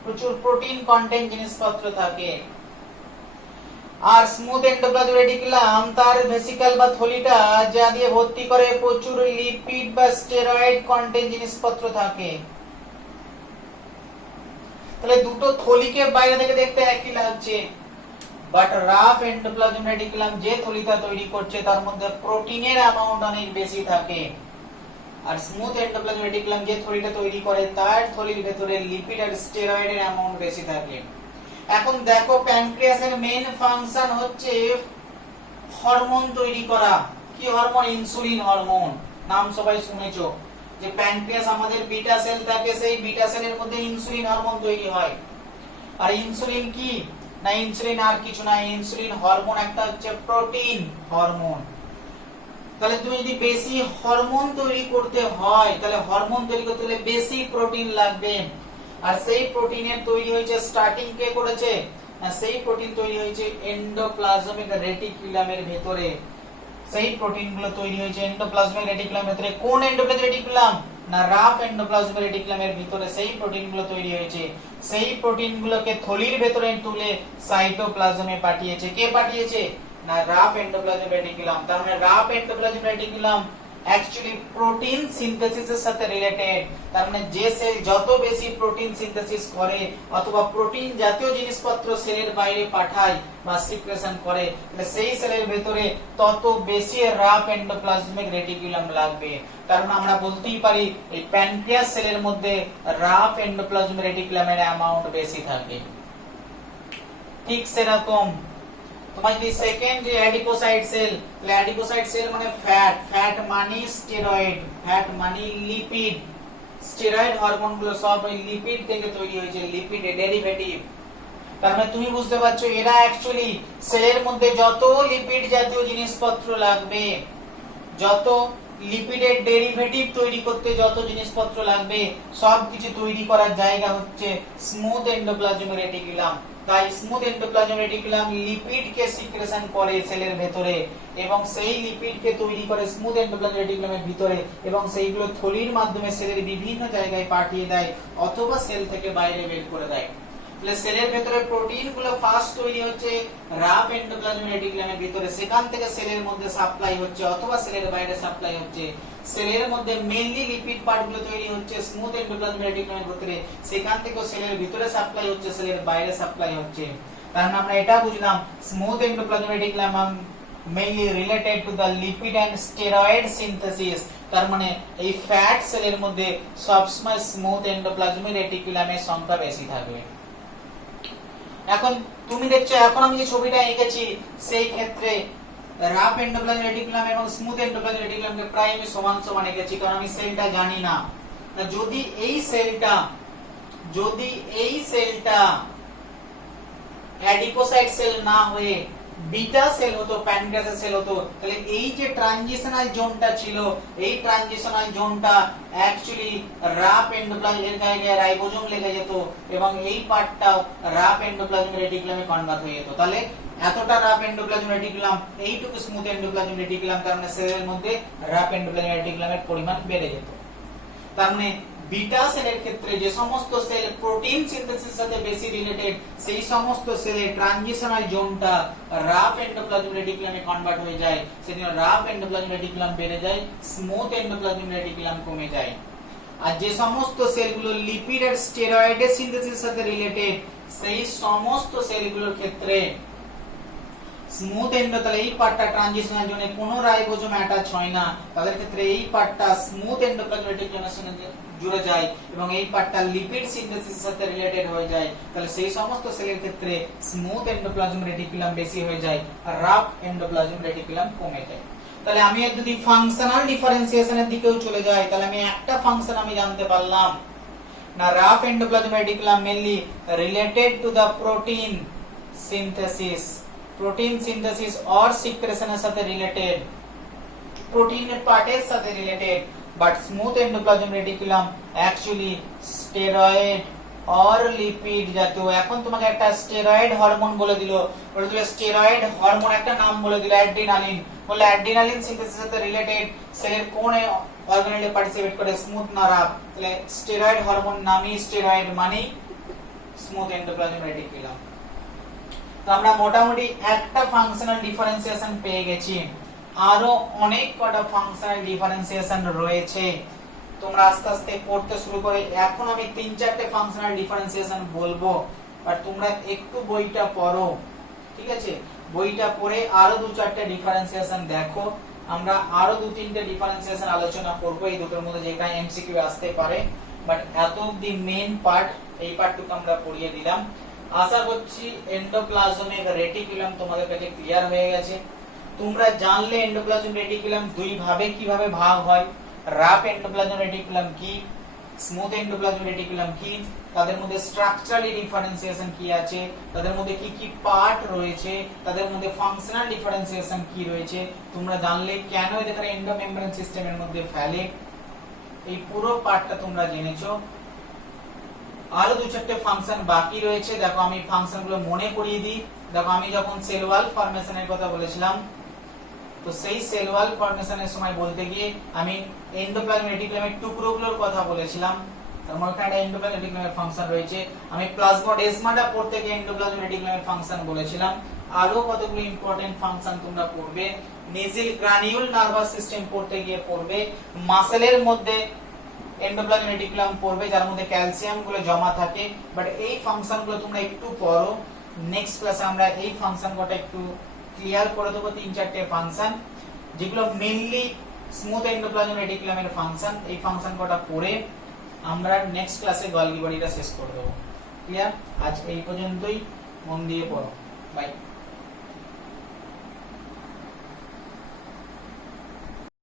প্রচুর প্রোটিন কন্টেন্ট জিনিসপত্র থাকে আর স্মুথ এন্ডোপ্লাজম রেটিকুলাম তার ভেসিকল বা থলিটা যা দিয়ে ভর্তি করে প্রচুর লিপিড বা স্টেরয়েড কন্টেন্ট জিনিসপত্র থাকে তাহলে দুটো থলিকে বাইরে থেকে দেখতে একই লাগছে বাট রাফ এন্ডোপ্লাজম রেটিকুলাম যে থলিটা তৈরি করছে তার মধ্যে প্রোটিনের অ্যামাউন্ট অনেক বেশি থাকে আর স্মুথ এন্ডোপ্লাজম রেটিকুলাম যে থলিটা তৈরি করে তার থলির ভেতরে লিপিড আর স্টেরয়েডের অ্যামাউন্ট বেশি থাকে এখন দেখো প্যানক্রিয়াসের মেইন ফাংশন হচ্ছে হরমোন তৈরি করা। কি হরমোন? ইনসুলিন হরমোন, নাম সবাই শুনেছো। যে প্যানক্রিয়াস আমাদের বিটা সেল থাকে, সেই বিটা সেলের মধ্যে ইনসুলিন হরমোন তৈরি হয়। আর ইনসুলিন কি না, ইনসুলিন আর কিছু না, ইনসুলিন হরমোন একটা হচ্ছে প্রোটিন হরমোন। তাহলে তুমি যদি বেশি হরমোন তৈরি করতে হয়, তাহলে হরমোন তৈরি করতে হলে বেশি প্রোটিন লাগবে। আর সেই প্রোটিনের তৈরি হয়েছে, স্টার্টিং কে করেছে না, সেই প্রোটিন তৈরি হয়েছে এন্ডোপ্লাজমিক রেটিকুলামের ভেতরে। সেই প্রোটিনগুলো তৈরি হয়েছে এন্ডোপ্লাজমিক রেটিকুলামের ভেতরে। কোন এন্ডোপ্লাজমিক রেটিকুলাম না, রাফ এন্ডোপ্লাজমিক রেটিকুলামের ভিতরে সেই প্রোটিনগুলো তৈরি হয়েছে। সেই প্রোটিনগুলোকে থলির ভেতরে তুলে সাইটোপ্লাজমে পাঠিয়েছে। কে পাঠিয়েছে না, রাফ এন্ডোপ্লাজমিক রেটিকুলাম। তার মানে rough endoplasmic reticulum actually protein সিনথেসিসের সাথে রিলেটেড। তার মানে যে সেল যত বেশি প্রোটিন সিনথেসিস করে অথবা প্রোটিন জাতীয় জিনিসপত্র সেলের বাইরে পাঠায় বা সিক্রেশন করে, তাহলে সেই সেলের ভেতরে তত বেশি রাফ এন্ডোপ্লাজমিক রেটিকুলাম লাগবে। কারণ আমরা বলতেই পারি এই প্যানক্রিয়াস সেলের মধ্যে রাফ এন্ডোপ্লাজমিক রেটিকুলামের অ্যামাউন্ট বেশি থাকে। ঠিক সেরকম তোমার যদি সেকেন্ড যে অ্যাডিপোসাইট সেল, অ্যাডিপোসাইট সেল মানে ফ্যাট, ফ্যাট মানে স্টেরয়েড, ফ্যাট মানে লিপিড। স্টেরয়েড হরমোন গুলো সব ওই লিপিড থেকে তৈরি হয়েছে, লিপিড ডেরিভেটিভ। তার মানে তুমি বুঝতে পারছো এরা অ্যাকচুয়ালি সেলের মধ্যে যত লিপিড জাতীয় জিনিসপত্র লাগবে, যত লিপিডের ডেরিভেটিভ তৈরি করতে যত জিনিসপত্র লাগবে, সবকিছু তৈরি করার জায়গা হচ্ছে স্মুথ এন্ডোপ্লাজমিক রেটিকুলাম। তাই স্মুথ এন্ডোপ্লাজমিক রেটিকুলাম লিপিডকে সিক্রেশন করে সেলের ভেতরে, এবং সেই লিপিডকে তৈরি করে স্মুথ এন্ডোপ্লাজমিক রেটিকুলামের ভিতরে, এবং সেইগুলো থলির মাধ্যমে সেলের বিভিন্ন জায়গায় পাঠিয়ে দেয় অথবা সেল থেকে বাইরে বের করে দেয়। তাহলে সেলের ভেতরে প্রোটিনগুলো ফার্স্ট তৈরি হচ্ছে রাফ এন্ডোপ্লাজমিক রেটিকুলামের ভিতরে, সেখান থেকে সেলের মধ্যে সাপ্লাই হচ্ছে অথবা সেলের বাইরে সাপ্লাই হচ্ছে। সেলের মধ্যে মেইনলি লিপিড পার্টগুলো তৈরি হচ্ছে স্মুথ এন্ডোপ্লাজমিক রেটিকুলামের ভিতরে, সেখান থেকে সেলের ভিতরে সাপ্লাই হচ্ছে, সেলের বাইরে সাপ্লাই হচ্ছে। তার মানে আমরা এটা বুঝলাম smooth endoplasmic reticulum mainly related to the lipid and steroid synthesis. তার মানে এই ফ্যাট সেলের মধ্যে সবসময় স্মুথ এন্ডোপ্লাজমিক রেটিকুলামের সংখ্যা বেশি থাকবে। এখন তুমি দেখছো এখন আমি যে ছবিটা এঁকেছি সেই ক্ষেত্রে রাফ এন্ডোপ্লাজমিক রেটিকুলাম এবং স্মুথ এন্ডোপ্লাজমিক রেটিকুলামকে প্রায় আমি সমান সমান এঁকেছি, কারণ আমি সেলটা জানি না। যদি এই সেলটা অ্যাডিপোসাইট সেল না হয়ে বিটা সেল হতো, প্যানক্রিয়াসের সেল হতো, তাহলে এই যে ট্রানজিশনাল জোনটা ছিল, এই ট্রানজিশনাল জোনটা অ্যাকচুয়ালি রাফ এন্ডোপ্লাজমিক জায়গায় রাইবোজোম লেগে যেত এবং এই পার্টটাও রাফ এন্ডোপ্লাজমিক রেটিকুলামে কনভার্ট হয়ে যেত। তাহলে এতটা রাফ এন্ডোপ্লাজমিক রেটিকুলাম, এইটুকু স্মুথ এন্ডোপ্লাজমিক রেটিকুলাম, তার মানে সেলের মধ্যে রাফ এন্ডোপ্লাজমিক রেটিকুলামের পরিমাণ বেড়ে যেত। তার মানে বিটা সেলের ক্ষেত্রে যে সমস্ত সেল প্রোটিন সিনথেসিসের সাথে বেশি রিলেটেড, সেই সমস্ত সেলে ট্রানজিশনাল জোনটা রাফ এন্ডোপ্লাজমিক রেটিকুলামে কনভার্ট হয়ে যায়, সেদিন রাফ এন্ডোপ্লাজমিক রেটিকুলাম বেড়ে যায়, স্মুথ এন্ডোপ্লাজমিক রেটিকুলাম কমে যায়। আর যে সমস্ত সেলগুলো লিপিড আর স্টেরয়েডের সিনথেসিসের সাথে রিলেটেড, সেই সমস্ত সেলগুলোর ক্ষেত্রে স্মুথ এন্ডো, তাহলে এই পার্টটা ট্রানজিশনাল জোনে কোনো রাইবোজোম অ্যাটাচ হয় না, তাদের ক্ষেত্রে এই পার্টটা স্মুথ এন্ডোপ্লাজমিক রেটিকুলামের সঙ্গে জুড়ে যায় এবং এই পার্টটা লিপিড সিনথেসিসের সাথে রিলেটেড হয়ে যায়। তাহলে সেই সমস্ত সেলের ক্ষেত্রে স্মুথ এন্ডোপ্লাজমিক রেটিকুলাম বেশি হয়ে যায় আর রাফ এন্ডোপ্লাজমিক রেটিকুলাম কমে যায়। তাহলে আমি যদি ফাংশনাল ডিফারেন্সিয়েশনের দিকেও চলে যাই, তাহলে আমি একটা ফাংশন আমি জানতে পারলাম না, rough endoplasmic reticulum mainly related to the protein synthesis, protein synthesis or সিক্রেশনের সাথে রিলেটেড, প্রোটিনের পার্টের সাথে related, but smooth endoplasmic reticulum actually steroid or lipid জাতীয়। এখন তোমাকে একটা স্টেরয়েড হরমোন বলে দিল, স্টেরয়েড হরমোন একটা নাম বলে দিল অ্যাড্রিনালিন, বলে অ্যাড্রিনালিন সিনথেসিসের সাথে রিলেটেড, সেলের কোন অর্গানেলে পার্টিসিপেট করে, স্মুথ না রাফ। তাহলে স্টেরয়েড হরমোন নামই স্টেরয়েড মানে স্মুথ এন্ডোপ্লাজমিক রেটিকুলাম। তো আমরা মোটামুটি একটা ফাংশনাল ডিফারেন্সিয়েশন পেয়ে গেছি, আরো অনেক কটা ফাংশনাল ডিফারেন্সিয়েশন রয়েছে, তোমরা আস্তে আস্তে পড়তে শুরু করে। এখন আমি 3-4টে ফাংশনাল ডিফারেন্সিয়েশন বলবো, বাট তোমরা একটু বইটা পড়ো, ঠিক আছে? বইটা পড়ে আরো 2-4টে ডিফারেন্সিয়েশন দেখো, আমরা আরো 2-3টে ডিফারেন্সিয়েশন আলোচনা করবো এই দুটোর মধ্যে, যেটা এমসিকিউ আসতে পারে। বাট এত অবধি মেইন পার্ট, এই পার্টটুকু আমরা পড়িয়ে দিলাম। আশা করছি এন্ডোপ্লাজমিক রেটিকুলাম তোমাদের কাছে ক্লিয়ার হয়ে গেছে। তোমরা জানলে এন্ডোপ্লাজমিক রেটিকুলাম দুই ভাবে কিভাবে ভাগ হয়, রাফ এন্ডোপ্লাজমিক রেটিকুলাম কি, স্মুথ এন্ডোপ্লাজমিক রেটিকুলাম কি, তাদের মধ্যে স্ট্রাকচারালি ডিফারেন্সিয়েশন কি আছে, তাদের মধ্যে কি কি পার্ট রয়েছে, তাদের মধ্যে ফাংশনাল ডিফারেন্সিয়েশন কি রয়েছে, তোমরা জানলে কেন এদের এন্ডোমেমব্রেন সিস্টেমের মধ্যে ফেলে, এই পুরো পার্টটা তোমরা জেনেছো। আরো দু চারটে ফাংশন বাকি রয়েছে, দেখো আমি ফাংশনগুলো মনে করিয়ে দিই। দেখো আমি যখন সেল ওয়াল ফরমেশনের কথা বলেছিলাম, তো সেই সেল ওয়াল ফরমেশনের সময় বলতে গিয়ে আমি এন্ডোপ্লাজমিক রেটিকুলামের টুকরোগুলোর কথা বলেছিলাম। তার মধ্যে একটা এন্ডোপ্লাজমিক রেটিকুলামের ফাংশন রয়েছে। আমি প্লাজমোডেজমাটা পড়তে গিয়ে এন্ডোপ্লাজমিক রেটিকুলামের ফাংশন বলেছিলাম। আরো কতগুলো ইম্পর্টেন্ট ফাংশন তোমরা পড়বে। নেজিল গ্রানিউল নার্ভাস সিস্টেম পড়তে গিয়ে পড়বে। মাসেলের মধ্যে এন্ডোপ্লাজমিক রেটিকুলাম পড়বে, যার মধ্যে ক্যালসিয়াম গুলো জমা থাকে। বাট এই ফাংশন গুলো তোমরা একটু পড়ো, নেক্সট ক্লাসে আমরা এই ফাংশন কটা একটু ক্লিয়ার করে দেবো। 3-4টে ফাংশন যেগুলো মেইনলি স্মুথ এন্ডোপ্লাজমিক রেটিকুলামের ফাংশন, এই ফাংশন কটা পড়ে আমরা নেক্সট ক্লাসে গলগি বডিটা শেষ করে দেবো। ক্লিয়ার? আজ এই পর্যন্তই, মন দিয়ে পড়ো। বাই।